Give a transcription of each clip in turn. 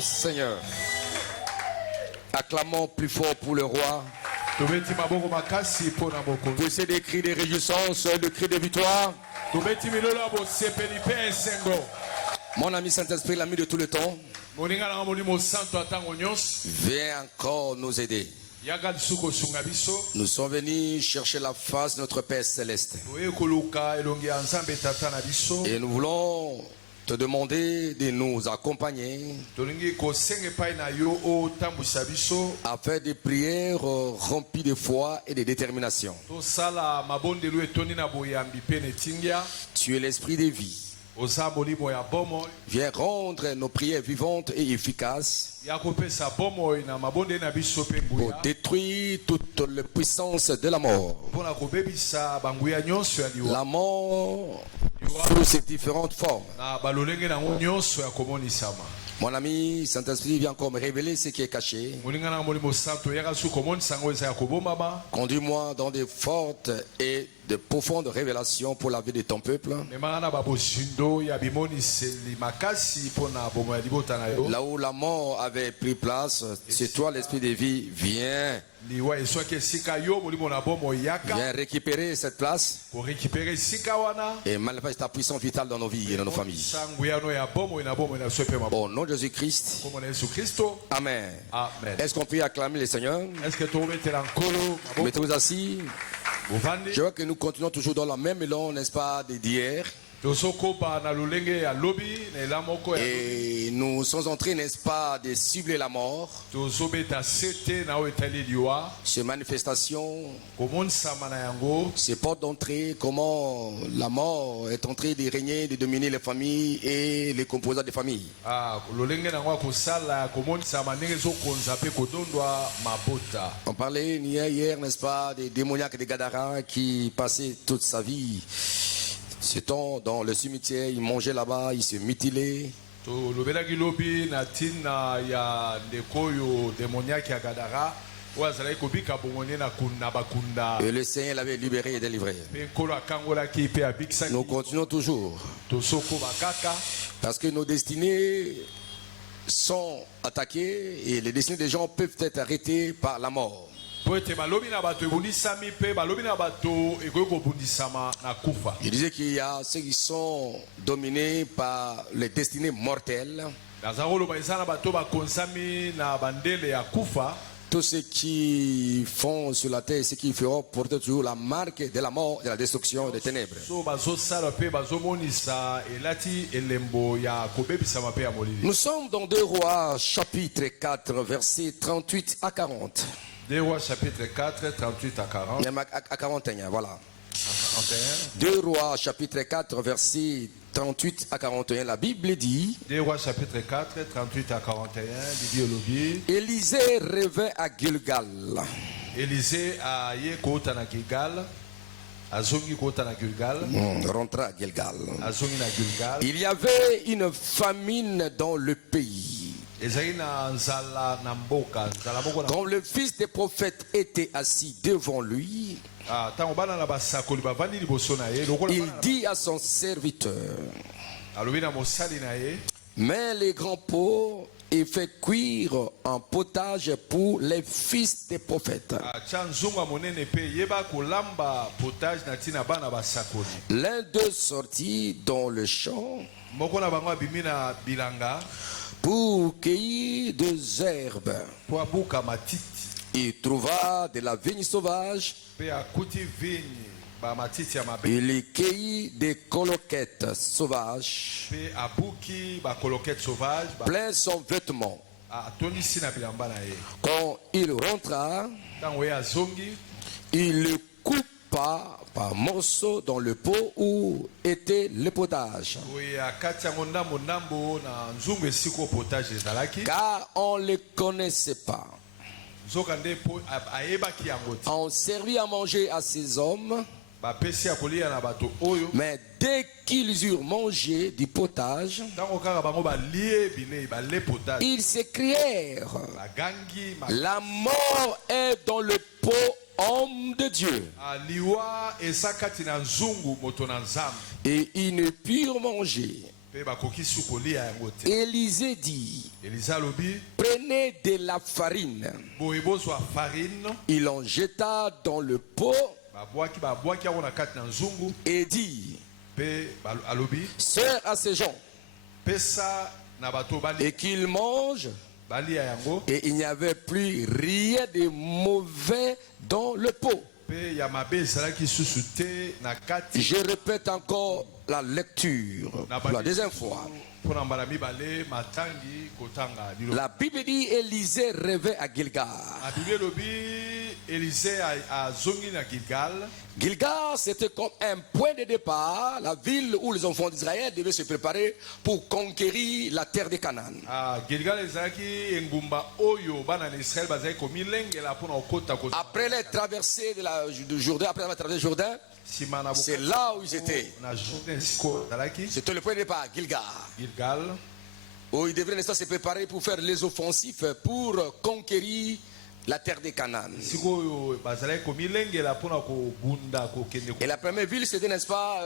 Seigneur. Acclamons plus fort pour le roi. Poussez des cris de réjouissance, des cris de victoire. Mon ami Saint-Esprit, l'ami de tout le temps, viens encore nous aider. Nous sommes venus chercher la face de notre Père Céleste. Et nous voulons te demander de nous accompagner à faire des prières remplies de foi et de détermination. Tu es l'esprit de vie. Viens rendre nos prières vivantes et efficaces pour détruire toute la puissance de la mort. La mort sous ses différentes formes. Mon ami Saint-Esprit vient encore me révéler ce qui est caché. Conduis-moi dans de fortes et de profondes révélations pour la vie de ton peuple. Là où la mort avait pris place, c'est toi l'esprit de vie. Viens récupérer cette place et manifeste ta puissance vitale dans nos vies et dans nos familles. Au nom de Jésus-Christ. Amen. Est-ce qu'on peut acclamer le Seigneur? Mettez-vous assis. Je vois que nous continuons toujours dans la même élan, n'est-ce pas, d'hier. Et nous sommes en train, n'est-ce pas, de cibler la mort. Ces manifestations, ces portes d'entrée, comment la mort est en train de régner, de dominer les familles et les composants des familles. On parlait hier, n'est-ce pas, des démoniaques de Gadara qui passaient toute sa vie. Ce temps dans le cimetière, il mangeait là-bas, il se mutilait. Et le Seigneur l'avait libéré et délivré. Nous continuons toujours. Parce que nos destinées sont attaquées et les destinées des gens peuvent être arrêtées par la mort. Il disait qu'il y a ceux qui sont dominés par les destinées mortelles. Tous ceux qui font sur la terre, ceux qui feront porter toujours la marque de la mort, de la destruction et des ténèbres. Nous sommes dans 2 Rois chapitre 4 versets 38 à 40. 2 Rois chapitre 4, 38 à 40. À 41, voilà. 2 Rois chapitre 4 verset 38 à 41, la Bible dit. 2 Rois chapitre 4, 38 à 41, dit Élisée revint à Gilgal. Élisée a yé kota na Gilgal. Azongi kota na Gilgal. Rentra à Gilgal. Azongi na Gilgal. Il y avait une famine dans le pays. Quand le fils des prophètes était assis devant lui, il dit à son serviteur, mets les grands pots et fais cuire un potage pour les fils des prophètes. L'un d'eux sortit dans le champ pour cueillir des herbes. Il trouva de la vigne sauvage. Il cueillit des coloquettes sauvages. Plein son vêtement. Quand il rentra, il le coupa par morceaux dans le pot où était le potage. Car on ne le connaissait pas. On servit à manger à ces hommes. Mais dès qu'ils eurent mangé du potage, ils s'écrièrent, la mort est dans le pot, homme de Dieu. Et ils ne purent manger. pe bakoki su kolia yango te. Élisée dit, Elisa lobi prenez de la farine. boye bozwa farine Il en jeta dans le pot babwaki yango na kati na nzungu et dit, pe alobi sers à ces gens pesa na bato bali et qu'ils mangent. balia yango Et il n'y avait plus rien de mauvais dans le pot. pe ya mabe ezalaki susu te na kati. Je répète encore la lecture pour la deuxième fois. Mpona mbala mibale matangi kotanga lilo. La Bible dit Élisée rêvait à Gilgal. Na Bible lobi Élisée azongi na Gilgal. Gilgal, c'était comme un point de départ, la ville où les enfants d'Israël devaient se préparer pour conquérir la terre de Canaan. Gilgal ezalaki engumba oyo bana na Israël bazali komilengela mpona okota ko. Après les traversées du Jourdain, après avoir traversé le Jourdain, c'est là où ils étaient. C'était le point de départ, Gilgal. Où ils devraient se préparer pour faire les offensifs, pour conquérir la terre de Canaan. Et la première ville, c'était, n'est-ce pas,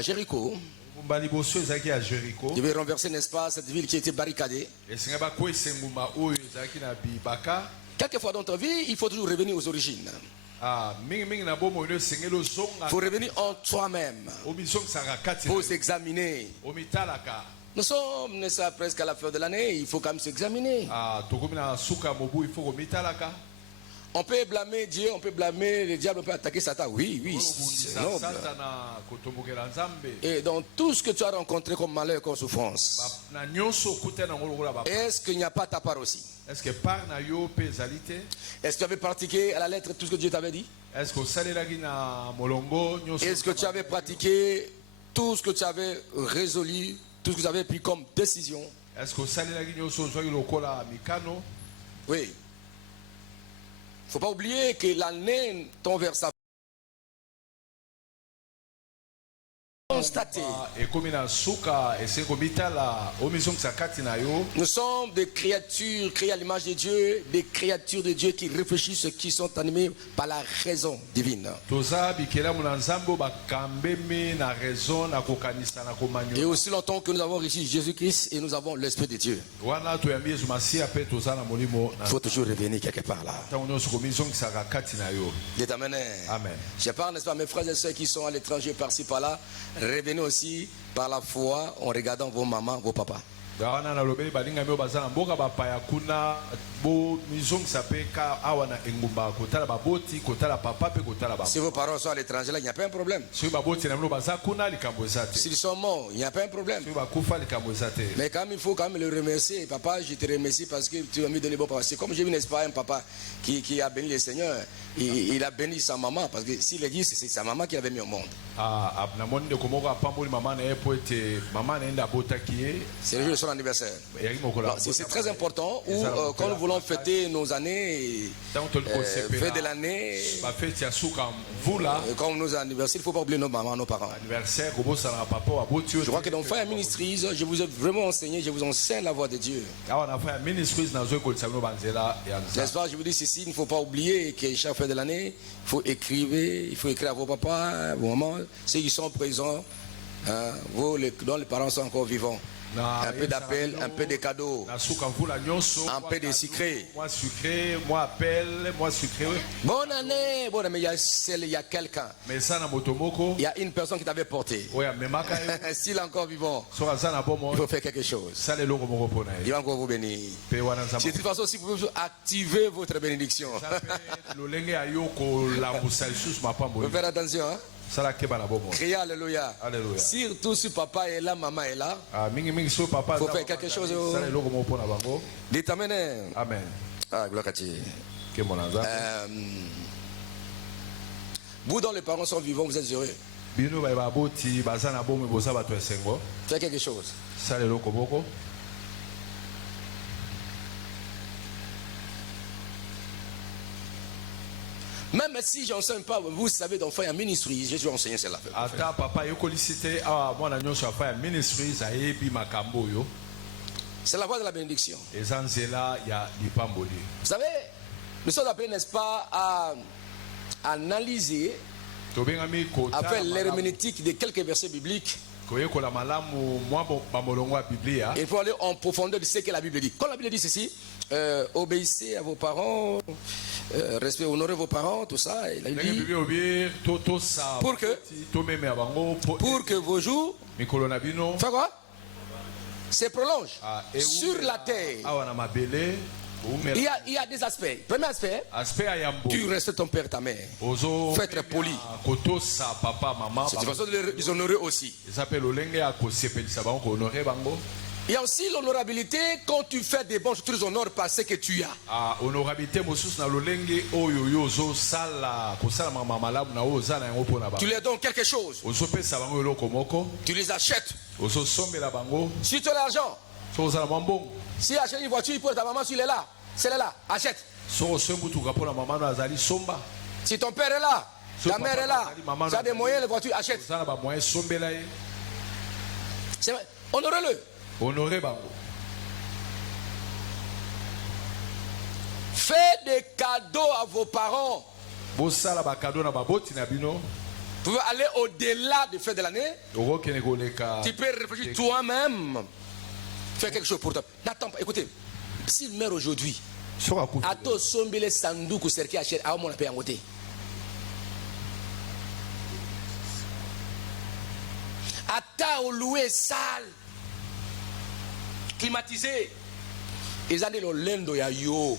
Jéricho. Il devait renverser, n'est-ce pas, cette ville qui était barricadée. Quelquefois dans ta vie, il faut toujours revenir aux origines. Il faut revenir en toi-même. Il faut s'examiner. Nous sommes, n'est-ce pas, presque à la fin de l'année, il faut quand même s'examiner. On peut blâmer Dieu, on peut blâmer le diable, on peut attaquer Satan. Oui, oui, c'est noble. Et dans tout ce que tu as rencontré comme malheur, comme souffrance, est-ce qu'il n'y a pas ta part aussi? Est-ce que tu avais pratiqué à la lettre tout ce que Dieu t'avait dit? Est-ce que tu avais pratiqué tout ce que tu avais résolu, tout ce que tu avais pris comme décision? Oui. Il ne faut pas oublier que l'année tend vers sa constaté. Nous sommes des créatures créées à l'image de Dieu, des créatures de Dieu qui réfléchissent, qui sont animées par la raison divine. Et aussi longtemps que nous avons reçu Jésus-Christ et nous avons l'Esprit de Dieu, il faut toujours revenir quelque part là. Amen. Je parle, n'est-ce pas, mes frères et sœurs qui sont à l'étranger par-ci par-là. Revenez aussi par la foi en regardant vos mamans, vos papas. Si vos parents sont à l'étranger, là, il n'y a pas un problème. S'ils sont morts, il n'y a pas un problème. Mais quand même, il faut quand même le remercier. Papa, je te remercie parce que tu as mis donné bon papa. C'est comme j'ai vu, n'est-ce pas, un papa qui a béni le Seigneur. Il a béni sa maman parce que s'il est dit, c'est sa maman qui l'avait mis au monde. C'est le jour de son anniversaire. C'est très important où quand nous voulons fêter nos années, fête de l'année, comme nos anniversaires, il ne faut pas oublier nos mamans, nos parents. Je crois que dans Fire Ministries, je vous ai vraiment enseigné, je vous enseigne la voix de Dieu. N'est-ce pas, je vous dis ceci, il ne faut pas oublier que chaque fête de l'année, il faut écrire à vos papas, à vos mamans, ceux qui sont présents, dont les parents sont encore vivants. Un peu d'appel, un peu de cadeaux, un peu de sucré. Bonne année, bonne année. Il y a quelqu'un. Il y a une personne qui t'avait porté. S'il est encore vivant, il faut faire quelque chose. Il va encore vous bénir. De toute façon, si vous pouvez activer votre bénédiction, vous faites attention. Hein? Criez alléluia. Surtout si papa est là, maman est là. Il faut faire quelque chose. Dites amen. Amen. Ah, gloire à Dieu. Vous dont les parents sont vivants, vous êtes heureux. Faites quelque chose. Même si je n'enseigne pas, vous savez, dans Fire Ministries, je vais enseigner cela. C'est la voie de la bénédiction. Vous savez, nous sommes appelés, n'est-ce pas, à analyser, à faire l'herméneutique de quelques versets bibliques Il faut aller en profondeur de ce que la Bible dit. Quand la Bible dit ceci, obéissez à vos parents, respectez, honorez vos parents, tout ça. Et la Bible dit, pour que vos jours, fait quoi? Se prolongent sur la terre. Il y a des aspects. Premier aspect, tu respectes ton père et ta mère. Faut être poli. C'est une façon de les honorer aussi. Il y a aussi l'honorabilité quand tu fais des bons, tu les honores par ce que tu as. Tu leur donnes quelque chose. Tu les achètes. Si tu as l'argent, si tu achètes une voiture pour ta maman, si elle est là, celle-là, achète. Si ton père est là, ta mère est là, tu as des moyens, les voitures, achète. Honorez-le. Faites des cadeaux à vos parents. Vous pouvez aller au-delà des fêtes de l'année. Tu peux réfléchir toi-même. Fais quelque chose pour toi. N'attends pas. Écoutez, s'il meurt aujourd'hui, à toi, sombele sandoukou cercle achète à mon appel en côté. À ta au loué salle, climatisé. Ils ont dit le lendo ya yo,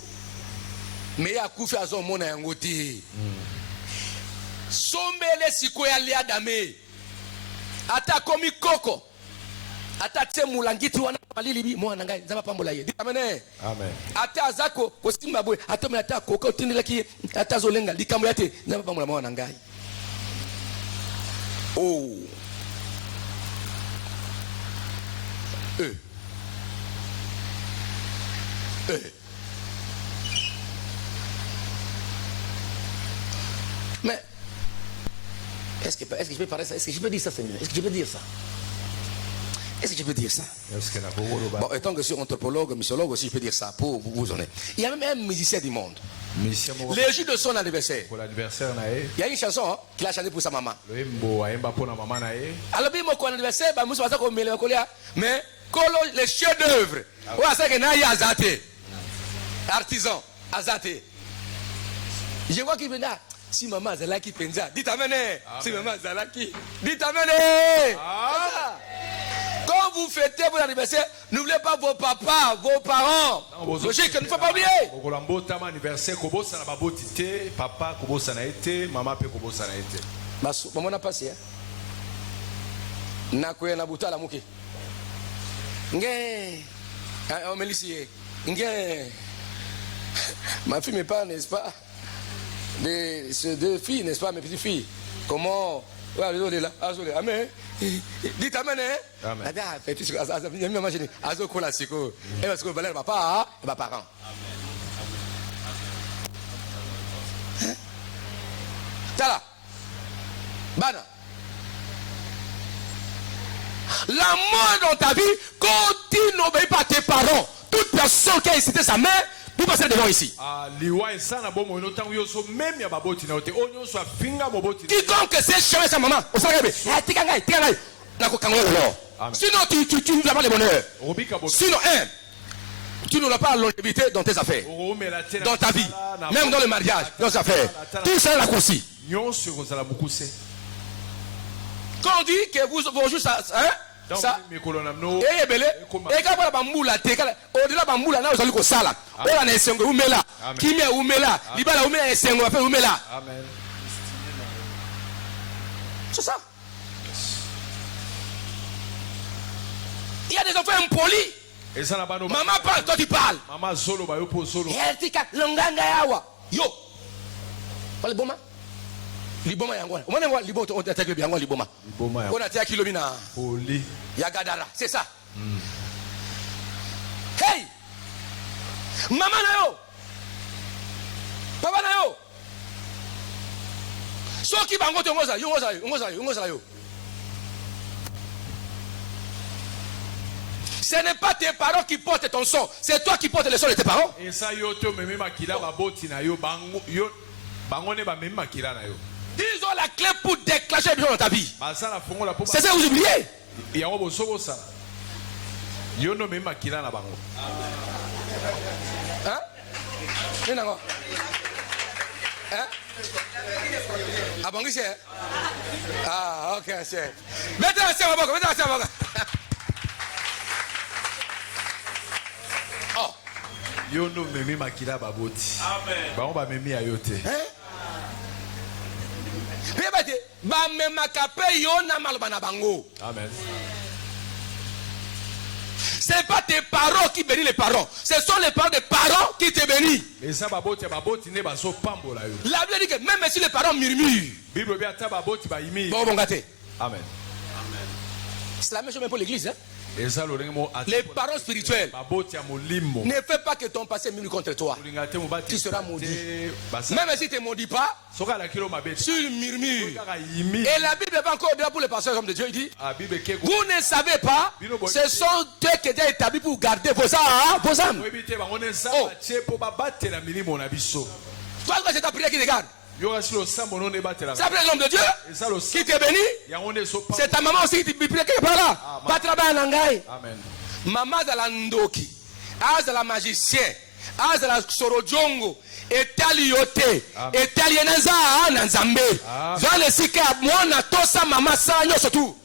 mais ya koufi à son mon en côté. Sombele siko ya lia dame. À ta komi koko. Ata te mulangiti wana malilibi mwana ngai nzaba pambola ye. Amen. Amen. Ata azako kosimba boy ata me ata koko tindela ki ata zolenga likambo yate nzaba pambola mwana ngai. Oh. Mais est-ce que je peux parler ça? Est-ce que je peux dire ça, Seigneur? Est-ce que je peux dire ça? Est-ce que je peux dire ça? Bon, étant que je suis anthropologue, missiologue aussi, je peux dire ça pour vous donner. Il y a même un musicien du monde. Le jour de son anniversaire, il y a une chanson qu'il a chantée pour sa maman. Alors, bien, mon anniversaire, mais les chefs d'œuvre, artisan, azate. Je vois qu'il vient là. Si maman Zalaki penza, dites amen. Si maman Zalaki, dites amen. Quand vous fêtez votre anniversaire, n'oubliez pas vos papas, vos parents. Logique, il ne faut pas oublier. Maman n'a passé. Nakoye na buta la muki. Ngé. On me l'ici. Ngé. Ma fille me parle, n'est-ce pas? Ces deux filles, n'est-ce pas, mes petites filles? Comment? Amen. Dites amen, hein? Amen. La mort dans ta vie, quand tu n'obéis pas à tes parents, toute personne qui a incité sa mère, vous passez devant ici. Quiconque sait chemin sa maman, sinon tu n'as pas le bonheur. Sinon, tu n'auras pas longévité dans tes affaires, dans ta vie, même dans le mariage, dans tes affaires. Tout ça la coursi. Quand on dit que vos jours, ça, hein? Ça, et belé, et quand la bamboula, au-delà bamboula, là, vous allez sala. On a un sengo, oumela, qui met oumela, libala oumela, un sengo, après oumela. C'est ça. Il y a des enfants impolis. Maman parle, toi tu parles. Et elle dit, l'onganga yawa. Yo. Pas le bon man. Liboma yangwa. On va liboma on attaque bien ngwa liboma. On attaque kilomina. Poli. Yagadara, c'est ça. Hey! Maman na yo. Papa na yo. Soki bango te ngoza, ngoza yo. Ce n'est pas tes parents qui portent ton sang, c'est toi qui portes le sang de tes parents. Et ça yo to meme makila baboti na yo bango yo bangone ba meme makila na yo. Ils ont la clé pour déclencher les besoins dans ta vie. C'est ça que vous oubliez. yango bosobo ça yo no me makila na bango hein nina hein abangisi ah ok c'est mettez-la sur ma boca oh yo no me makila baboti amen bango ba memi ayote hein bébé ba memaka pe yo na maloba na bango amen. Ce n'est pas tes parents qui bénissent les parents. Ce sont les parents des parents qui te bénissent. La Bible dit que même si les parents murmurent. Bon, gâté. Amen. C'est la même chose même pour l'église. Hein? Les parents spirituels. Ne fais pas que ton passé murmure contre toi. Tu seras maudit. Même si tu ne maudis pas, tu murmures. Et la Bible va encore dire pour les pasteurs comme de Dieu. Il dit, vous ne savez pas, ce sont Dieu qui est établi pour garder vos âmes. Oh. Toi, c'est ta prière qui te garde. C'est l'homme de Dieu qui te bénit. C'est ta maman aussi qui te prie quelque part là. Pas travailler en angai. Maman de la ndoki, de la magicien, de la sorojongo, et taliote, et talienza nanzambe. Dans le sika, moi na tosa maman sa nyo surtout.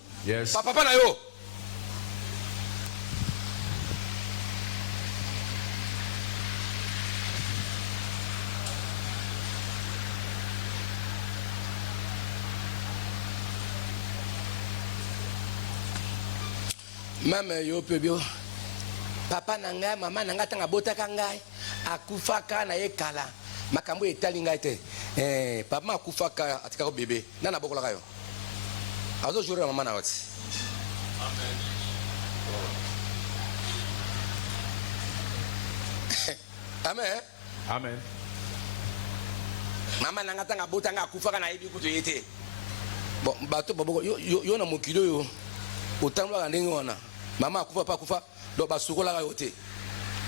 Papa na yo. Même yo pe bio papa nanga mama nanga tanga botaka ngai akufaka na yekala makambo etali ngai te papa akufaka atika ko bébé nana bokola kayo azo jure mama na wati amen amen amen mama nanga tanga botanga akufaka na yebi kuto yete bon bato baboko yo na mokilo yo otambula ndenge wana mama akufa pa kufa do basukola ka yote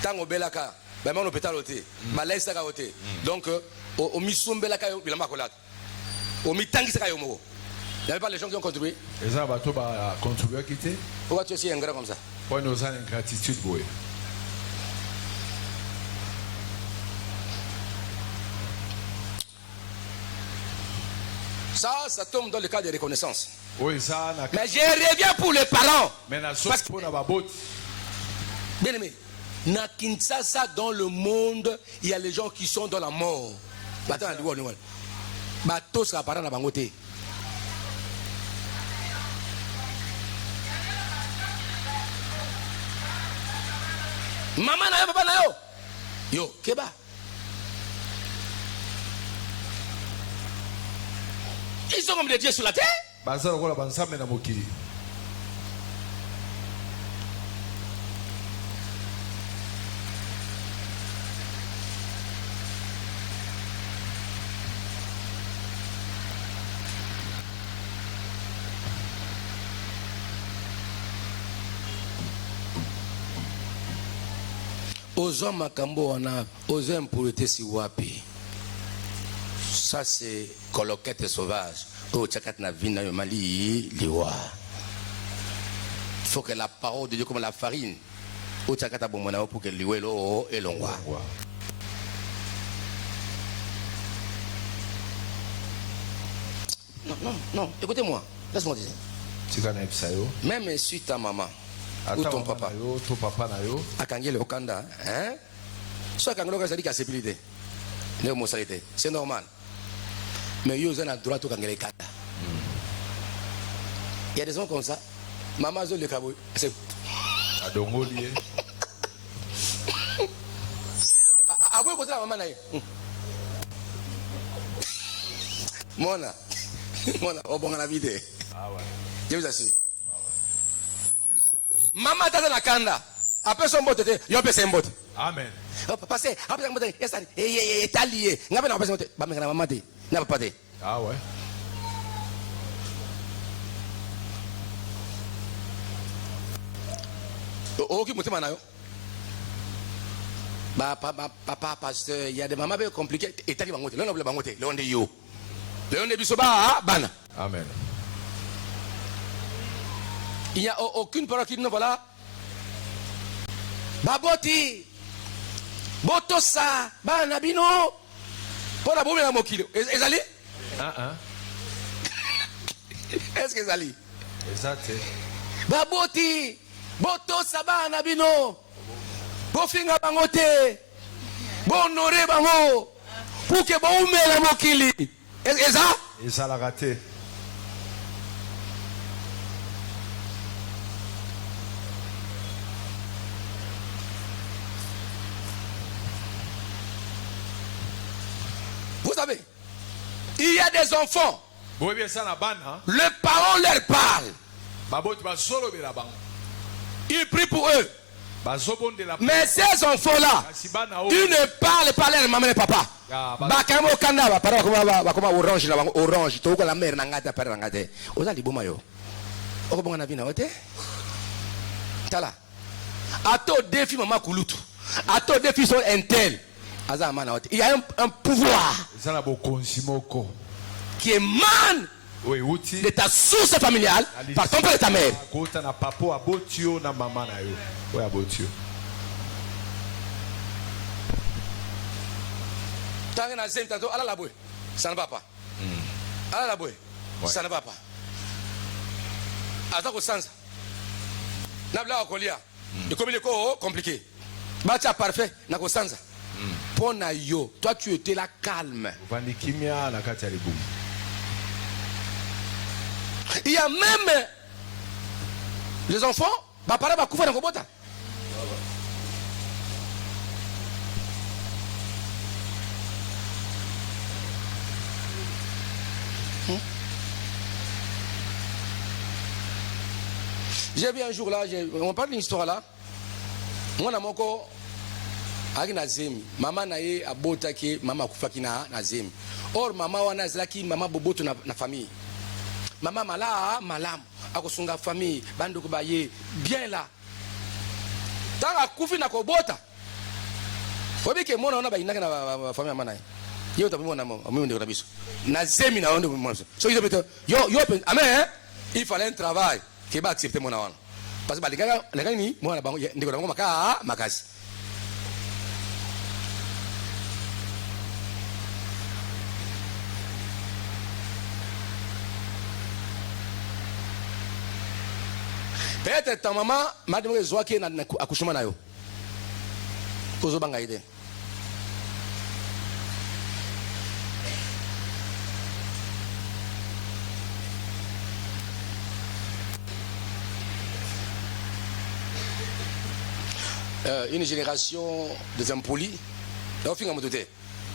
tango belaka ba mano hôpital yote malaisa ka yote donc o misumbela ka yo bilamba kolata o mitangisa ka yo moko il y avait pas les gens qui ont contribué et ça bato ba contribuer à quitter pourquoi tu es si ingrat comme ça pour nous en ingratitude boy ça tombe dans le cas de reconnaissance. Oui, ça, mais je reviens pour les parents. Parce que, bien aimé, na Kinshasa, dans le monde, il y a les gens qui sont dans la mort. Bateau sera parent na bangote. Maman na yo, papa na yo. Yo, keba. Ils sont comme des dieux sur la terre. Aux hommes makambo on a aux impuretés si wapi. Ça c'est coloquette sauvage. Oh, tchakat na vina yo mali liwa. Il faut que la parole de Dieu comme la farine. Oh, tchakat abomona pour que liwelo et l'ongwa. Non, écoutez-moi. Laisse-moi dire. Même si ta maman ou ton papa. Akangele okanda, hein? Soit kangelo ka sali ka sécurité. Ne mo salite. C'est normal. Mais ils ont le droit de gagner les cartes. Il y a des gens comme ça. Maman a le cabot. C'est. À quoi côté la maman naïe? Mona, au bon la vie. Je vous assure. Maman est dans la kanda. Après son botte, il y a un botte. Amen. Passez, après un botte, il est allié. Il y a un botte. Maman dit. N'a pas dit. Ah ouais. Ok, mon témoin. Papa, pasteur, il y a des mamans compliquées. Et t'as dit, bangote, l'on a voulu bangote, l'on dit yo. L'on dit bisoba, bana. Amen. Il n'y a aucune parole qui dit non, voilà. Baboti. Botosa. Banabino. Pour la bombe à Mokilo. Ezali? Est-ce que Ezali? Exact. Baboti. Botosa. Banabino. Bofinga bangote. Bonore bango. Pour que bon la Mokili. Est-ce que ça? Et ça l'a raté. Vous savez, il y a des enfants. Les parents leur parlent. Ils prient pour eux. Mais ces enfants-là, ils ne parlent pas leur maman et papa. Bakamo kanda ba comme orange la orange to ko la mère na ngata pare ngate. Oza liboma yo. Oko bonga na bina ote. Tala. Ato défi maman kulutu. Ato défi son intel. Il y a un pouvoir qui émane de ta source familiale par ton père et ta mère. Ça ne va pas. Ça ne va pas. Attends, ça n'a pas compliqué. Bacha parfait, n'a pas sens. Yo, toi tu étais là calme. Il y a même les enfants, j'ai vu un jour là, on parle d'une histoire là. Moi, mon corps. Agi na zemi mama na ye abota ki mama kufaki na zemi or mama wana zlaki mama boboto na famille mama malam akosunga famille bando ko baye bien là tanga kufi na kobota obi ke mona ona ba inaka na famille mama na ye to mona mo ndo biso na zemi na ondo mo so yo amen il fallait un travail qui va accepter mona wana parce que ba les gars ni mona bango ndiko bango makasi. Peut-être ta maman m'a demandé de voir qui est accouchement na yo. Kozo banga ide. Une génération des impolis.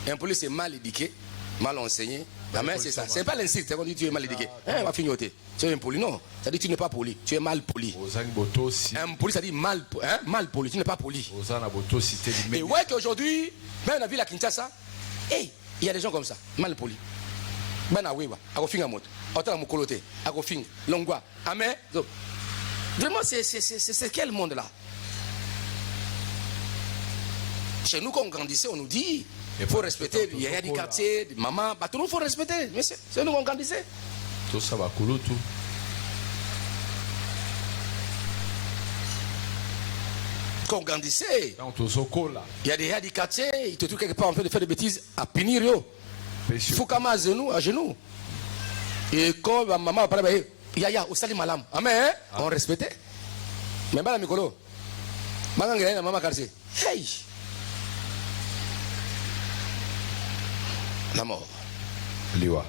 Impoli c'est mal éduqué, mal enseigné. La mère c'est ça. C'est pas l'insulte, on dit tu es mal éduqué. On va finir. Tu es impoli, non. Ça dit tu n'es pas poli, tu es mal poli. Impoli ça dit mal poli, tu n'es pas poli. Et ouais qu'aujourd'hui, même la ville à Kinshasa, il y a des gens comme ça, mal poli. Bana wewa, ako finga moto. Otala mukolote, ako finga longwa. Amen. Vraiment c'est quel monde là? Chez nous, quand on grandissait, on nous dit il faut respecter, il y a des quartiers, maman, tout le monde faut respecter. Mais c'est nous qu'on grandissait. Tout ça va couler tout. Quand on grandissait, il y a des quartiers, ils te trouvent quelque part en train de faire des bêtises à punir. Il faut qu'on à genoux. Et quand maman parle, il y a au salut malam. Amen. On respectait. Mais pas la micro. Maman quartier. Hey! La mort. Liwa.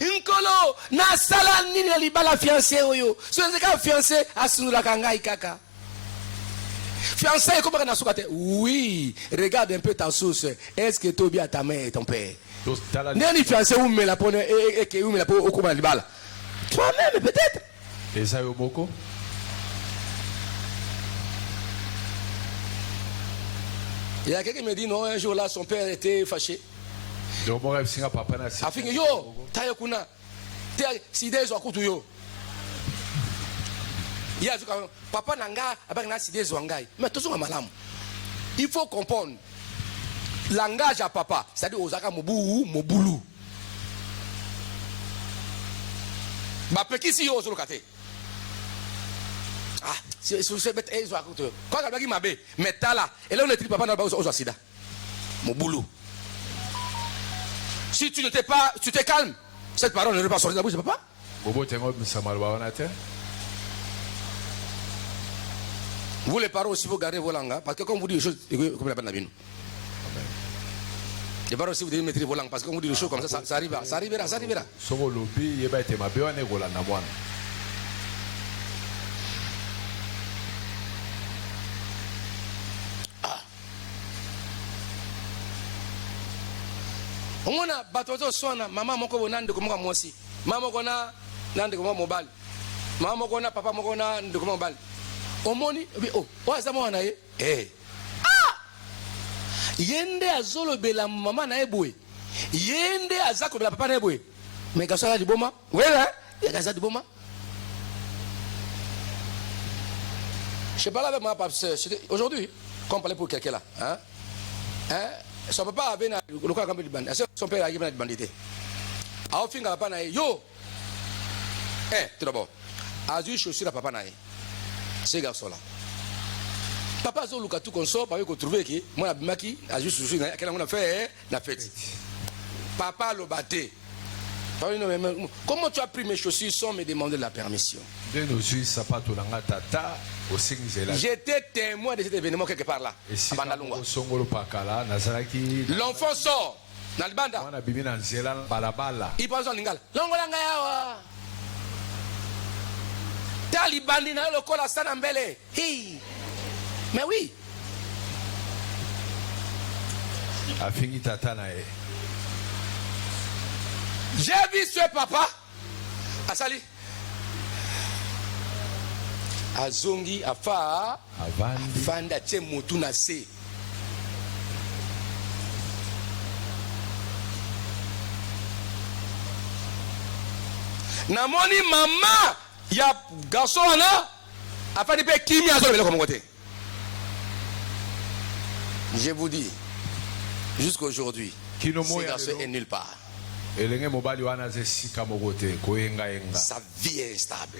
Nkolo na sala nini na libala fiancé oyo. So nzeka fiancé asunula kangai kaka. Fiancé comment na sukate? Oui, regarde un peu ta source. Est-ce que toi bien ta mère et ton père? Nani fiancé ou me la pone et que ou me la pone au comment libala. Toi-même peut-être. Et ça yo boko? Il y a quelqu'un qui me dit non, un jour là, son père était fâché. Donc, moi, je suis un papa. Afin yo, tayo kuna, si des zo akutu yo. Il y a papa nanga, avec na si des zo ngai. Mais tout ça malamu. Il faut comprendre. Langage à papa, c'est-à-dire osaka mobulu. Bah, petit si yo sur le côté. Ah, si c'est bête, ils ont raconté. Quand la blague m'a bé, mais t'as là, et là on est tri papa dans le bas aux sida. Mon boulot. Si tu n'étais pas, tu t'es calme, cette parole ne va pas sortir de la bouche de papa. Vous les parents aussi, vous gardez vos langues, parce que quand vous dites des choses, comme la peine d'abîme. Les parents aussi, vous devez maîtriser vos langues, parce que quand vous dites des choses comme ça, ça arrivera, ça arrivera, ça arrivera. On a batoto sona maman moko bonande ko moka mosi maman ko na nande ko mobile maman ko na papa moko na nande ko mobile omoni oh waza mwana ye ah yende azolo bela maman na ebwe yende azako bela papa na ebwe mais ka sala diboma wela ya ka sala diboma. Je parle avec ma papa aujourd'hui quand on parlait pour quelqu'un là hein. Son papa avait le cas de bandit. Son père avait une bandité. A fin papa na yo. Tout d'abord. A eu chaussure à papa na. Ce garçon là. Papa zo luka tout consort parce que trouver que moi la bimaki a juste chaussure qu'elle on a fait la fête. Papa le battait. Comment tu as pris mes chaussures sans me demander la permission? J'étais témoin de cet événement quelque part là. L'enfant sort. Il pense en lingala. Talibandi na le kola sana mbele. Mais oui. A fini tata na. J'ai vu ce papa. Asali. Azongi afa. Fanda tche motuna se. Namoni mama ya garçon là afin de payer kimi azolo comme côté. Je vous dis jusqu'aujourd'hui ce garçon est nulle part. Sa vie est instable.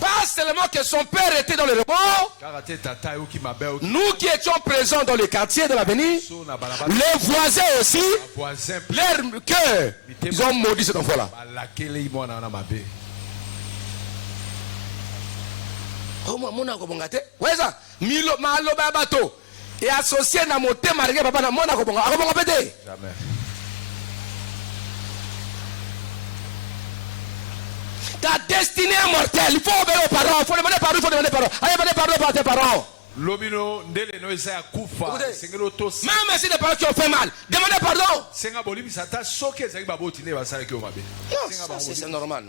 Pas seulement que son père était dans le repos, nous qui étions présents dans le quartier de l'avenir, les voisins aussi, leur cœur, ils ont maudit cet enfant-là. Oh, mon akobongate, ouais ça, milo malo babato. Et associé à mon thème, papa, na mon akobonga, akobonga pété. Jamais. Ta destinée est mortelle. Il faut obéir aux parents. Il faut demander pardon. Il faut demander pardon. Allez demander pardon par tes parents. Même si les parents qui ont fait mal, demandez pardon. Non, c'est normal.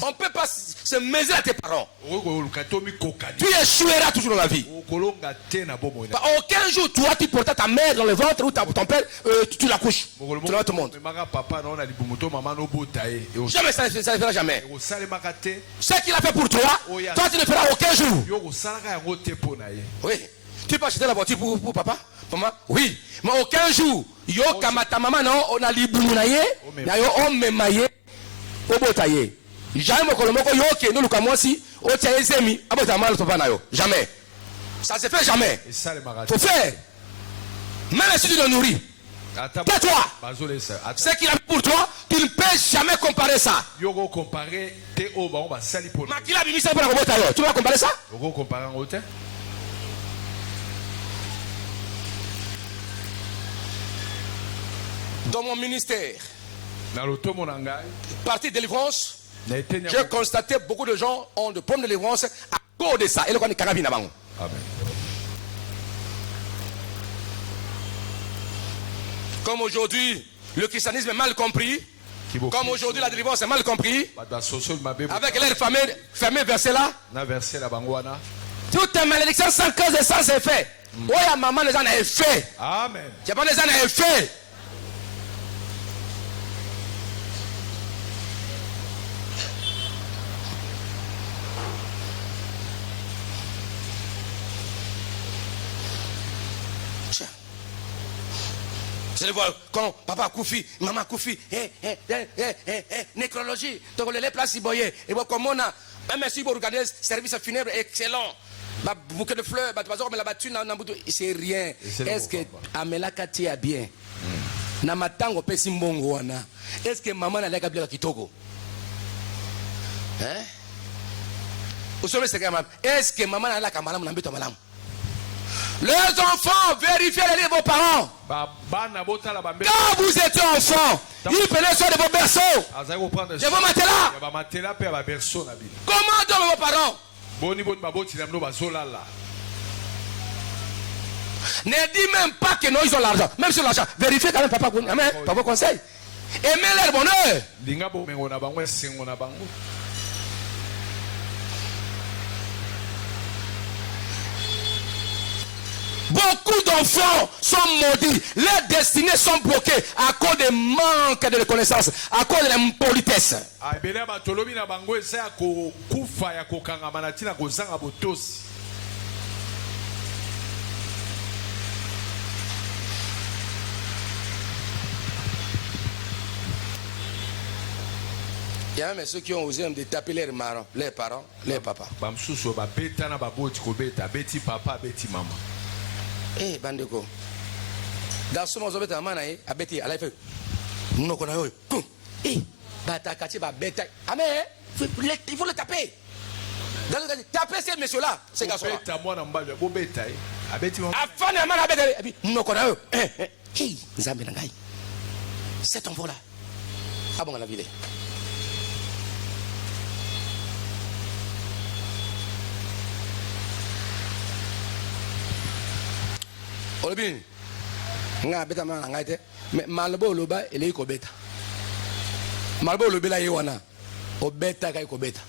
On ne peut pas se mesurer à tes parents. Tu échoueras toujours dans la vie. Aucun jour, toi, tu portais ta mère dans le ventre ou ton père, tu la couches. Tu la tout le monde. Jamais, ça ne se fera jamais. Ce qu'il a fait pour toi, toi, tu ne feras aucun jour. Oui. Tu peux acheter la voiture pour papa? Maman? Oui. Mais aucun jour, yo kamata maman non, on a libounou naye, na yo on me maye, obo taye. Jamais mon colombo yo qui nous le kamosi, o tiaye zemi, abota mal papa na yo. Jamais. Ça se fait jamais. Faut faire. Même si tu le nourris. Tais-toi. Ce qu'il a fait pour toi, tu ne peux jamais comparer ça. Makila bimisa pour la robota yo. Tu vas comparer ça? Dans mon ministère, partie de délivrance, j'ai constaté beaucoup de gens ont de problèmes de délivrance à cause de ça. Et le quoi, Amen. Comme aujourd'hui, le christianisme est mal compris. Comme aujourd'hui, la délivrance est mal compris. Avec l'air fermé versé là. Toute malédiction sans cause et sans effet. Oui, maman, les gens ont fait. Amen. Il n'y a pas les gens ont fait. C'est le voir quand papa Koufi, maman Koufi, nécrologie. Donc les places y boyer. Et bon, comme on a, même si vous regardez, service funèbre excellent. Bouquet de fleurs, mais la battue, c'est rien. Est-ce que Amela Kati a bien? Namatango pesi mbongo wana. Est-ce que maman n'a pas bien kitoko? Hein? Vous savez ce que maman? Est-ce que maman n'a pas malam n'ambito malam? Les enfants, vérifiez les livres de vos parents. Quand vous étiez enfant, ils prenaient soin de vos berceaux, de vos matelas. Comment dorment vos parents? Ne dis même pas que non, ils ont l'argent. Même sur l'argent, vérifiez quand même papa. Amen. Papa conseil. Aimez leur bonheur. Beaucoup d'enfants sont maudits. Leurs destinées sont bloquées à cause du manque de connaissances, à cause de l'impolitesse. Il y a même ceux qui ont osé de taper leurs parents, leurs papas. Eh, bandeko. Dans ce moment, vous avez abeti, elle a fait. Nous connaissons. Eh, batakati, babeta. Ah, mais il faut le taper. Taper ces messieurs-là, ces garçons-là. Afin de m'en abeti. Nous connaissons. Eh, Zambénangaï. Cet enfant-là. Ah bon, la ville. Olbin, nga beta mana ngaite, malbo loba ele ko beta. Malbo lobela yewana, obeta kai ko beta.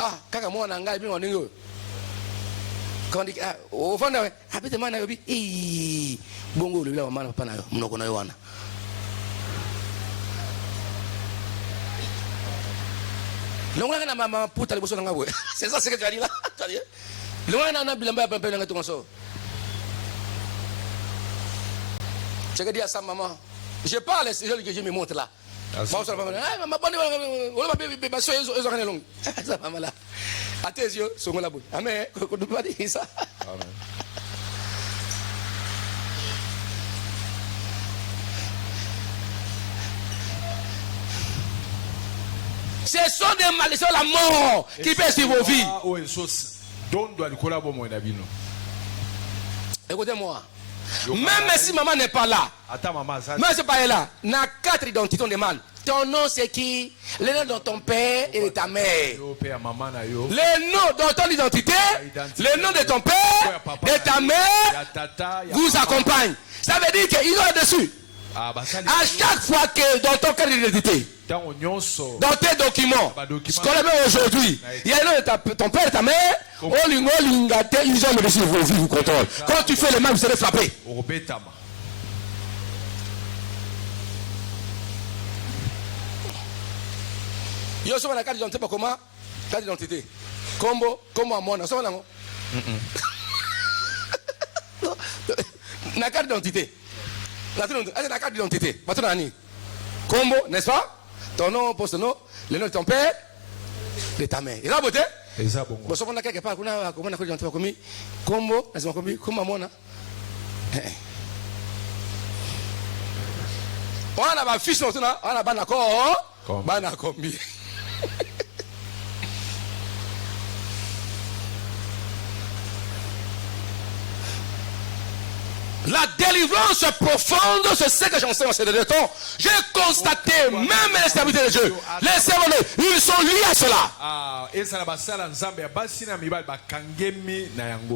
Ah, kaka mwana ngai bi ngoningo. Kondi o fanda we, abete mana yobi, bongo lobela mana papa nayo, mnoko na yewana. Longa na mama puta liboso nga we. C'est ça ce que tu as dit là. Loin n'a bilamba à peu près so. Je dis à sa maman, je parle, c'est elle que je me montre là. Ma bonne, maman là. À tes yeux, sont là. Amen. On ne peut pas dire ça. Ce sont des malédictions, la mort qui pèse sur vos vies. Écoutez-moi. Même si maman n'est pas là, même si pas là, n'a 4 identités on demande. Ton nom c'est qui? Le nom de ton père et de ta mère. Le nom de ton identité, le nom de ton père, de ta mère vous accompagne. Ça veut dire qu'ils ont dessus. À chaque fois que dans ton carte d'identité, dans tes documents, ce qu'on a aujourd'hui, il y a le nom de ton père et ta mère, ils ont le dessus, vous contrôlent. Quand tu fais le mal, vous serez frappé. Il y a la carte d'identité, pas comment? Carte d'identité. Combo à moi, ça va la carte d'identité. La carte d'identité. Combo, n'est-ce pas? Ton nom, poste nom, le nom de ton père, de ta mère. Et là, beauté? Bon, si on a quelque part, comment on a carte d'identité? Combo, n'est-ce pas? Comment moi, on a un fils, on a un accord, on a un combi. La délivrance profonde, c'est ce que j'enseigne en ces derniers temps. J'ai constaté, même les serviteurs de Dieu, les serveurs, ils sont liés à cela.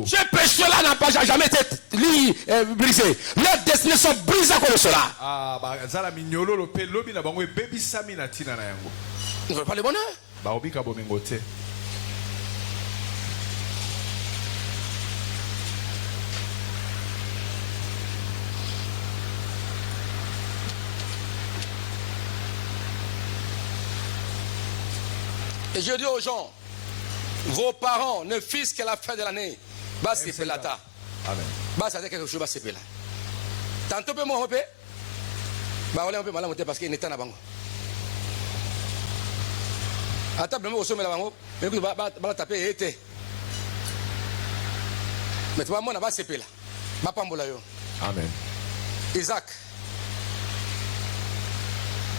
Ce péché-là n'a pas jamais été brisé. Leurs destinées sont brisées à cause de cela. Ils ne veulent pas le bonheur. Et je dis aux gens, vos parents ne fissent qu'à la fin de l'année. Bah, c'est pelata. Bah, ça dit quelque chose, bah, c'est pelata. Tantôt, peu moi, bah, on peut mal monter parce qu'il n'est pas là. Attends, même au sommet là-bas, mais vous allez taper été. Mais tu vois, moi, on va se là. Amen. Isaac.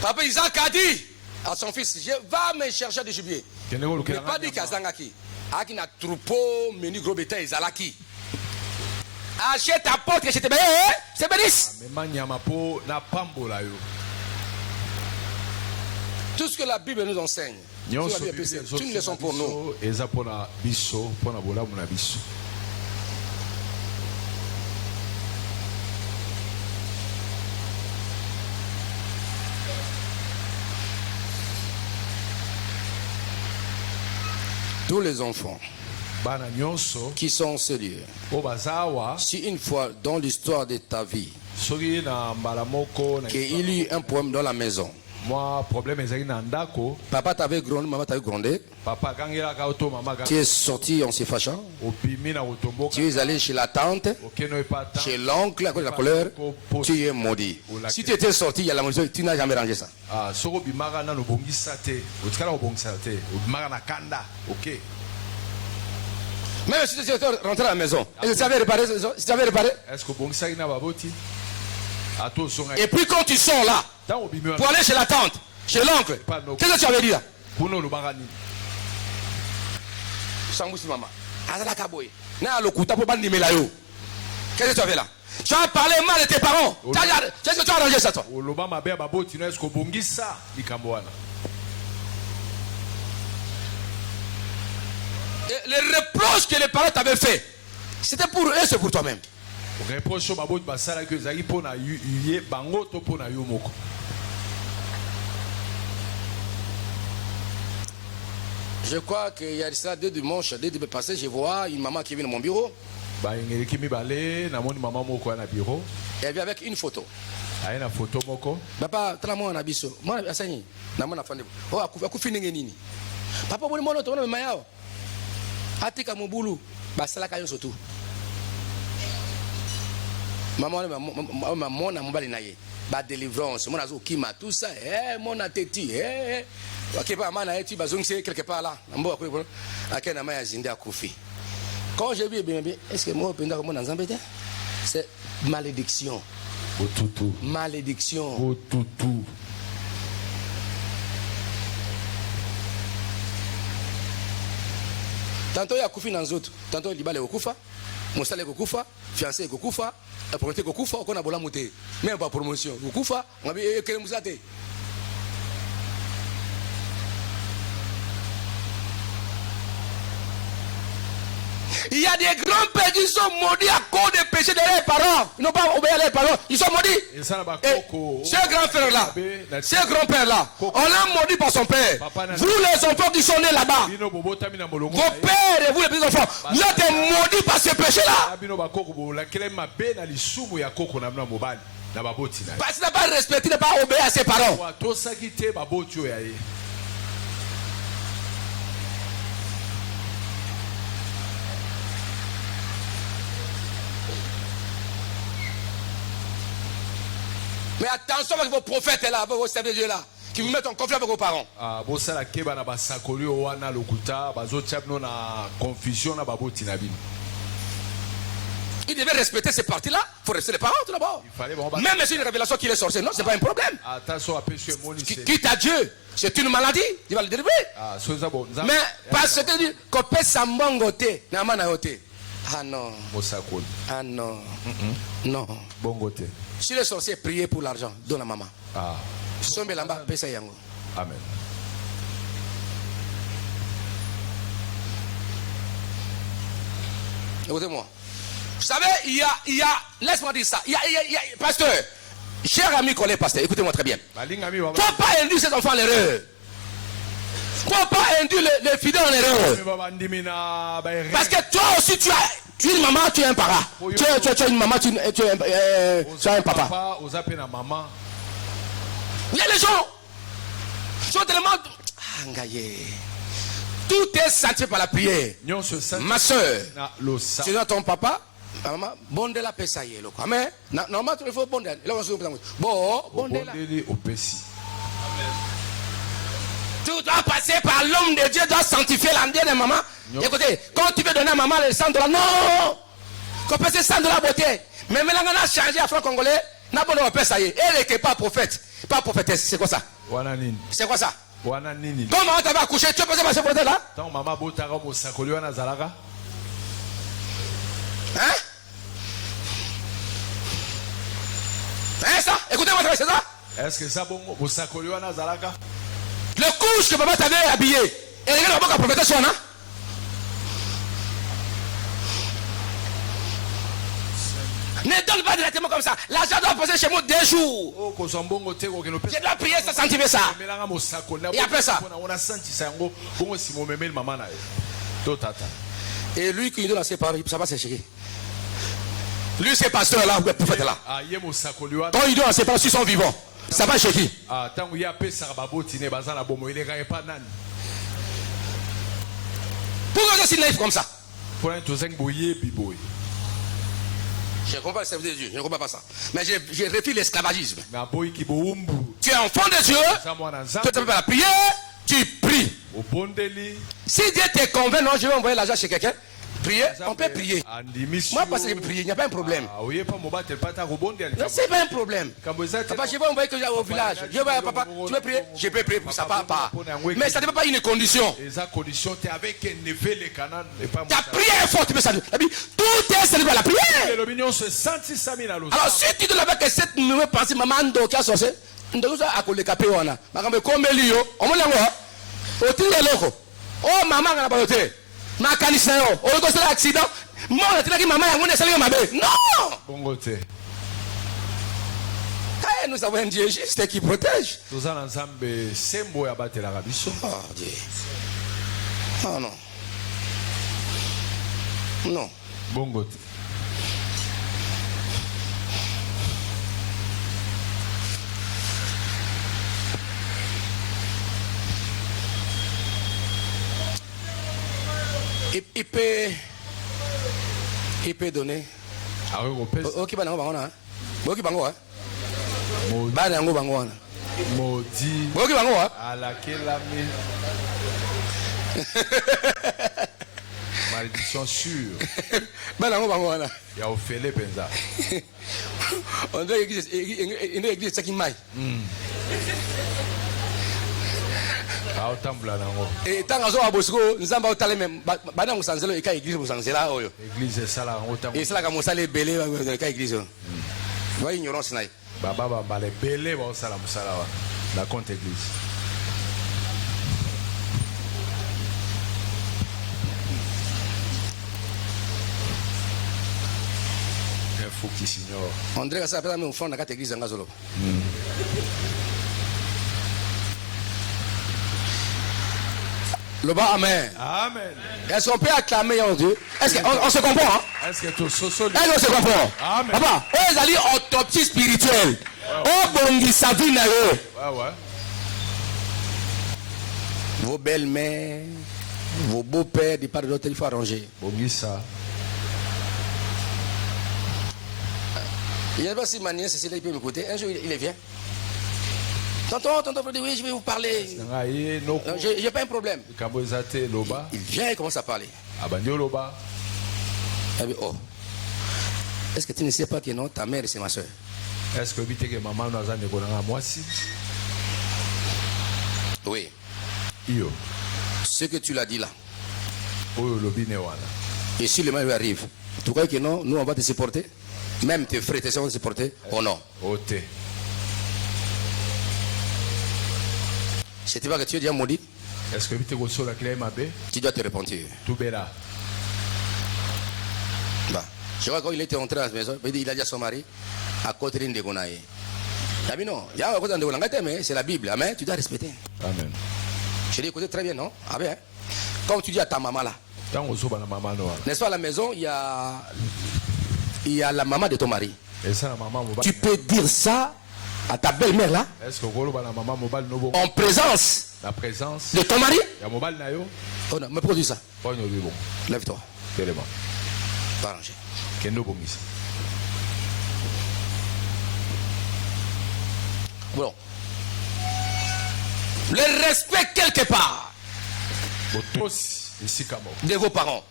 Papa Isaac a dit à son fils, je vais me chercher du gibier. Il n'a pas dit qu'Azangaki. Aki na troupeau, menu gros bétail, Zalaki. Achète ta porte que je te bénis, c'est bénisse. Tout ce que la Bible nous enseigne, c'est une leçon pour nous. Tous les enfants qui sont sérieux, si une fois dans l'histoire de ta vie, qu'il y a eu un problème dans la maison, papa t'avait grondé, maman t'avait grondé, tu es sorti en se fâchant, tu es allé chez la tante, chez l'oncle à cause de la colère, tu es maudit. Si tu étais sorti, il y a la maudit, tu n'as jamais rangé ça. Même si tu étais rentré à la maison, est-ce que tu avais réparé? Et puis quand tu sors là, pour aller chez la tante, chez l'oncle, qu'est-ce que tu avais dit là? Sangousi maman. Qu'est-ce que tu avais là? Tu as parlé mal de tes parents. Qu'est-ce que tu as arrangé ça toi? Et les reproches que les parents t'avaient fait, c'était pour eux, c'est pour toi-même. Je crois qu'il y a ça deux dimanches passés, je vois une maman qui vient dans mon bureau. Elle vient avec une photo. Papa, tala mwana biso. Mwana asanyi. Na mwana fande. Oh akufini nini? Papa boni mwana to na mayao. Atika mobulu. Basala kayo sotu. Maman mona mobali na ye. Ba délivrance, mona zo kima tout ça. Mon ateti. Quelque part là, quand j'ai vu, est-ce que moi, c'est malédiction. Malédiction. Tantôt il y a Koufi dans les autres, tantôt il y a Koufa, Moussale Koufa, fiancé Koufa, la promotion Koufa, on a bola monté, même pas promotion. Koufa, on a vu que Moussate. Il y a des grands-pères qui sont maudits à cause des péchés de leurs parents. Ils n'ont pas obéi à leurs parents. Ils sont maudits. Et ce grand-frère-là, ce grand-père-là, on l'a maudit par son père. Vous les enfants qui sont nés là-bas, vos pères et vous les petits enfants, vous êtes maudits par ces péchés-là. Parce qu'il n'a pas respecté, il n'a pas obéi à ses parents. Mais attention avec vos prophètes là, avec vos serviteurs de Dieu là, qui vous mettent en conflit avec vos parents. Il devait respecter ces parties-là. Il faut respecter les parents tout d'abord. Même si c'est une révélation qu'il est sorcier, non, c'est pas un problème. Quitte à Dieu, c'est une maladie, il va le délivrer. Mais parce que quand on s'ambongote, ah non. Ah non. Non. Si le sorcier priait pour l'argent, donne à maman. Amen. Écoutez-moi. Vous savez, il y a laisse-moi dire ça. Il y a, pasteur, cher ami collègue pasteur, écoutez-moi très bien. Il ne faut pas induire ces enfants à l'erreur. Il ne faut pas induire les fidèles en erreur. Parce que toi aussi, tu es une maman, tu es un papa. Tu es une maman, tu es un papa. Il y a les gens qui sont tellement... Tout est sanctifié par la prière. Ma soeur, tu es ton papa, Maman, bonde la pesa yé loko. Amen. Normalement il faut bonde. Bon, bonde la. Tout doit passer par l'homme de Dieu, doit sanctifier l'âme de maman. Écoutez, quand tu veux donner à maman les 100 $, non! Qu'on peut se 100 $ beauté. Mais maintenant on a changé à franc congolais, n'a pas de pesa yé. Elle n'est pas prophète, pas prophétesse. C'est quoi ça? C'est quoi ça? Comment tu vas accoucher? Tu peux passer pour là? Hein? Hein ça? Écoutez-moi, c'est ça? Est-ce que ça bon? Le couche que papa t'avait habillé. Et regarde la prophétesse sur hein? Ne donne pas directement comme ça. L'argent doit passer chez moi 2 jours. Je dois prier ça, sanctifier ça. Et après ça. Et lui qui nous donne ses paroles, ça va s'échouer. Lui, c'est pasteur là, le prophète là. Quand il doit ses paroles, ils sont vivants. Ça va échouer. Pourquoi c'est naïf comme ça? Je ne comprends pas le service de Dieu, je ne comprends pas ça. Mais je refuse l'esclavagisme. Tu es enfant de Dieu, tu ne peux pas la prier, tu pries. Si Dieu te convainc, non, je vais envoyer l'argent chez quelqu'un. Prier, on peut prier. Moi, parce que je peux prier, il n'y a pas un problème. C'est pas un problème. Papa, je vais envoyer que au village. Je vais papa, tu veux prier? Je peux prier, ça ne va pas. Mais ça ne dépend pas une condition. Ta prière est forte, mais ça tout est célébré à la prière. Alors, si tu te l'avais que cette nouvelle pensée, maman, qui a sorti, on a collé capé, on a. Comme Elio, on m'a dit, au tir loco. Oh, maman, on a pas noté. Ma canisse, on a causé l'accident. Moi, on a dit que maman, on a salé ma belle. Non! Bon côté. Nous avons un Dieu juste qui protège. Nous allons ensemble, c'est moi à battre la rabisso. Oh Dieu. Oh non. Non. Bon côté. Il peut donner. Ah oui, ok, bah non, bah on a. Ok, bah on a. Bah non, bah on a. Maudit. Ok, bah on a. À laquelle la malédiction sûre. Bah non, bah on a. Il y a offert les penza. On doit église ça qui maille. Et tant que Bosco, nous avons talé même. Badang Sanzelo et l'église Sanzela. L'église est ça là. Et c'est là que mon salé belé dans l'église. Voyez ignorance naï. Baba baba les belé va au salam salawa. La compte église. Un fou qui s'ignore. On dirait que ça peut même au fond de l'église en Gazolo. Le bas, amen. Amen. Est-ce qu'on peut acclamer en Dieu? Est-ce qu'on se comprend? Hein? Est-ce que tu se comprend? Amen. Papa, vous allez autopsie spirituelle. Oh, bon, ça vit là. Ouais. Vos belles-mères, vos beaux-pères, des parts d'autres, il faut arranger. Bon, ça. Il n'y a pas si ma nièce, Cécile, il peut m'écouter. Un jour, il vient. Tonton, oui, je vais vous parler. Je n'ai pas un problème. Il vient et commence à parler. Oh. Est-ce que tu ne sais pas que non, ta mère c'est ma soeur? Est-ce que maman nous a moi aussi? Oui. Ce que tu l'as dit là. Et si le mal lui arrive, tu crois que non, nous on va te supporter? Même tes frères, tes soeurs vont te supporter? Oh non. C'est pas que tu es déjà maudit? Est-ce que tu dois te repentir? Bah, je vois quand il était entré à la maison, il a dit à son mari, à côté de Gonaï. Non, c'est la Bible, amen, tu dois respecter. Amen. Je dis, écoutez très bien, non? Ah ben, quand tu dis à ta maman là, n'est-ce pas, à la maison, il y a la maman de ton mari. Tu peux dire ça à ta belle-mère là, en présence de ton mari. Oh non, mais pourquoi tu dis ça? Lève-toi. Pas arrangé. Bon. Le respect quelque part de vos parents.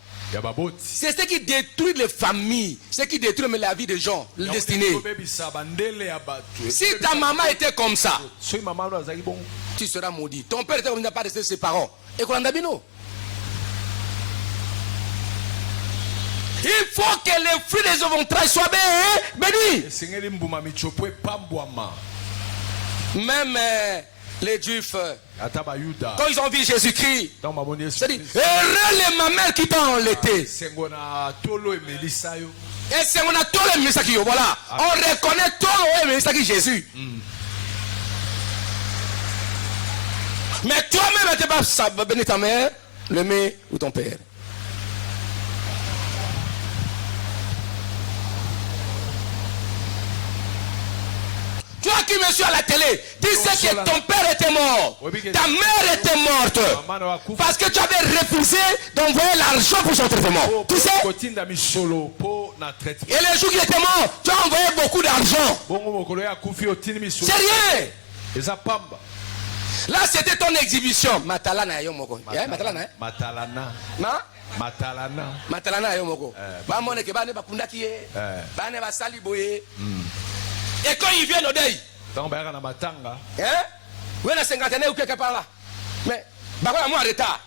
C'est ce qui détruit les familles, ce qui détruit la vie des gens, le destiné. Si ta maman était comme ça, tu seras maudit. Ton père était comme il n'a pas resté ses parents. Et qu'on a bino. Il faut que les fruits des entrailles soient bénis. Même les Juifs, quand ils ont vu Jésus-Christ, c'est dit, heureux les mamelles qui t'ont allaité. Et c'est on a tout le message qui voilà. On reconnaît tout le message qui Jésus. Mais toi-même, tu ne peux pas bénir ta mère, le mère ou ton père. Toi qui me suis à la télé, tu sais que ton père était mort, ta mère était morte, parce que tu avais refusé d'envoyer l'argent pour son traitement. Tu sais? Et les jours qu'il était mort, tu as envoyé beaucoup d'argent. C'est rien. Là, c'était ton exhibition. Matalana yomoko. Matalana. Matalana. Matalana. Matalana yomoko. Ba mone ke ba ne ba kundaki ye. Ba ne ba saliboye. Et quand il vient au deuil, hein? Oui, la cinquantaine ou quelque part là. Mais, bah, moi en retard.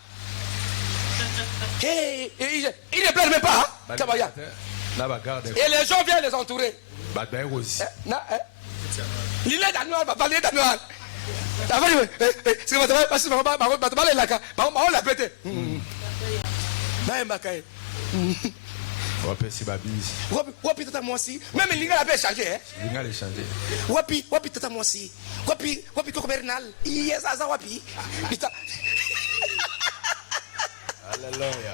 Et il ne pleure même pas. Hein? Et les gens viennent les entourer. Il est dans noir, il est dans noir. C'est Wapi tata moi aussi. Même il a pas changé. Wapi tata moi aussi. Wapi Coco Bernal. Yes, ça wapi. Alléluia.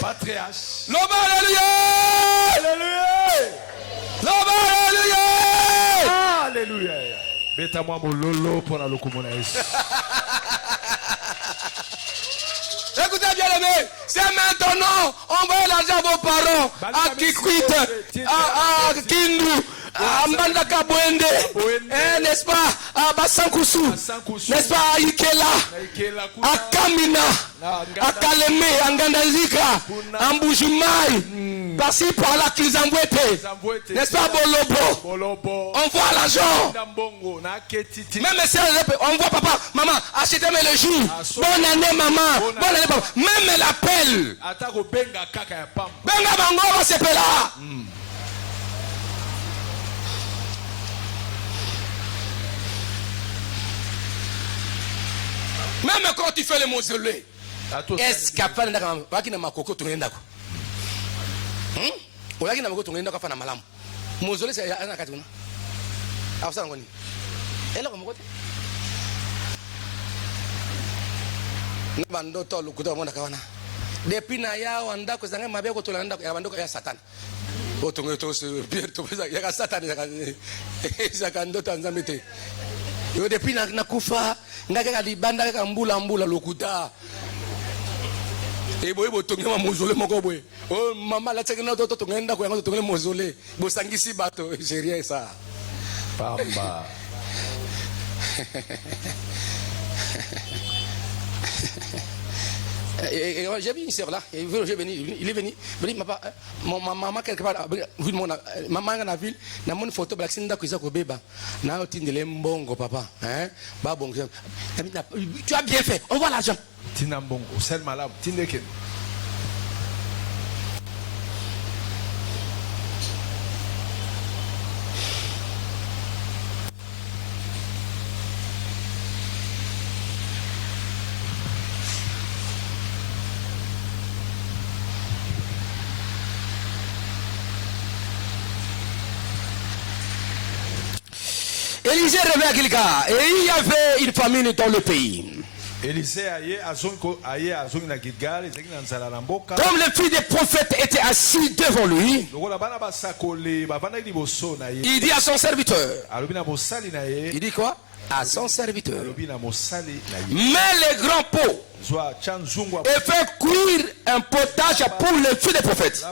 Patriarche. Loba alléluia. Alléluia. Loba alléluia. Alléluia. Beta moi mon lolo pour la locomotive. Écoutez bien les mecs, c'est maintenant, envoyez l'argent à vos parents, à Kikwit, à Kindu, à Mbandaka Bwende, n'est-ce pas, à Basankusu, n'est-ce pas, à Ikela, à Kamina, à Kaleme, à Ngandazika, à Mbujumai, par-ci par-là qu'ils envoient, n'est-ce pas, Bolobo, envoie l'argent. Même si on voit papa, maman, achetez-moi le jour. Bonne année, maman. Bonne année, papa. Même elle appelle. Benga Bango, c'est là. Même quand tu fais le mausolée, est-ce qu'après, tu as un makoko, tu as un makoko. Tu as un makoko, tu as un makoko. Mausolée, c'est un makoko. Ah, ça, on est. Et là, on est. Bandoto lukuta mwana kawana depuis na yao andako zanga mabeko to landa ya bandoko ya satan otongo to se pierre to ya satan ya kandoto nzamete yo depuis na kufa ngaka ka libanda ka mbula lukuta ebo tonga mozole moko boye oh mama la tsengena to ngenda ko yango to ngene mozole bo sangisi bato seria ça pamba. J'ai vu une soeur là, il est venu, ma maman quelque part, vu mon maman dans la ville, na mon photo black sinda kuisa ko beba, na otindele mbongo papa, hein, ba bon, tu as bien fait, on voit l'argent. Tina mbongo, sel malade, tindeke. Élisée revint à Gilgal et il y avait une famine dans le pays. Comme les fils des prophètes étaient assis devant lui, il dit à son serviteur, il dit quoi? À son serviteur, mets les grands pots et fait cuire un potage pour le fils des prophètes.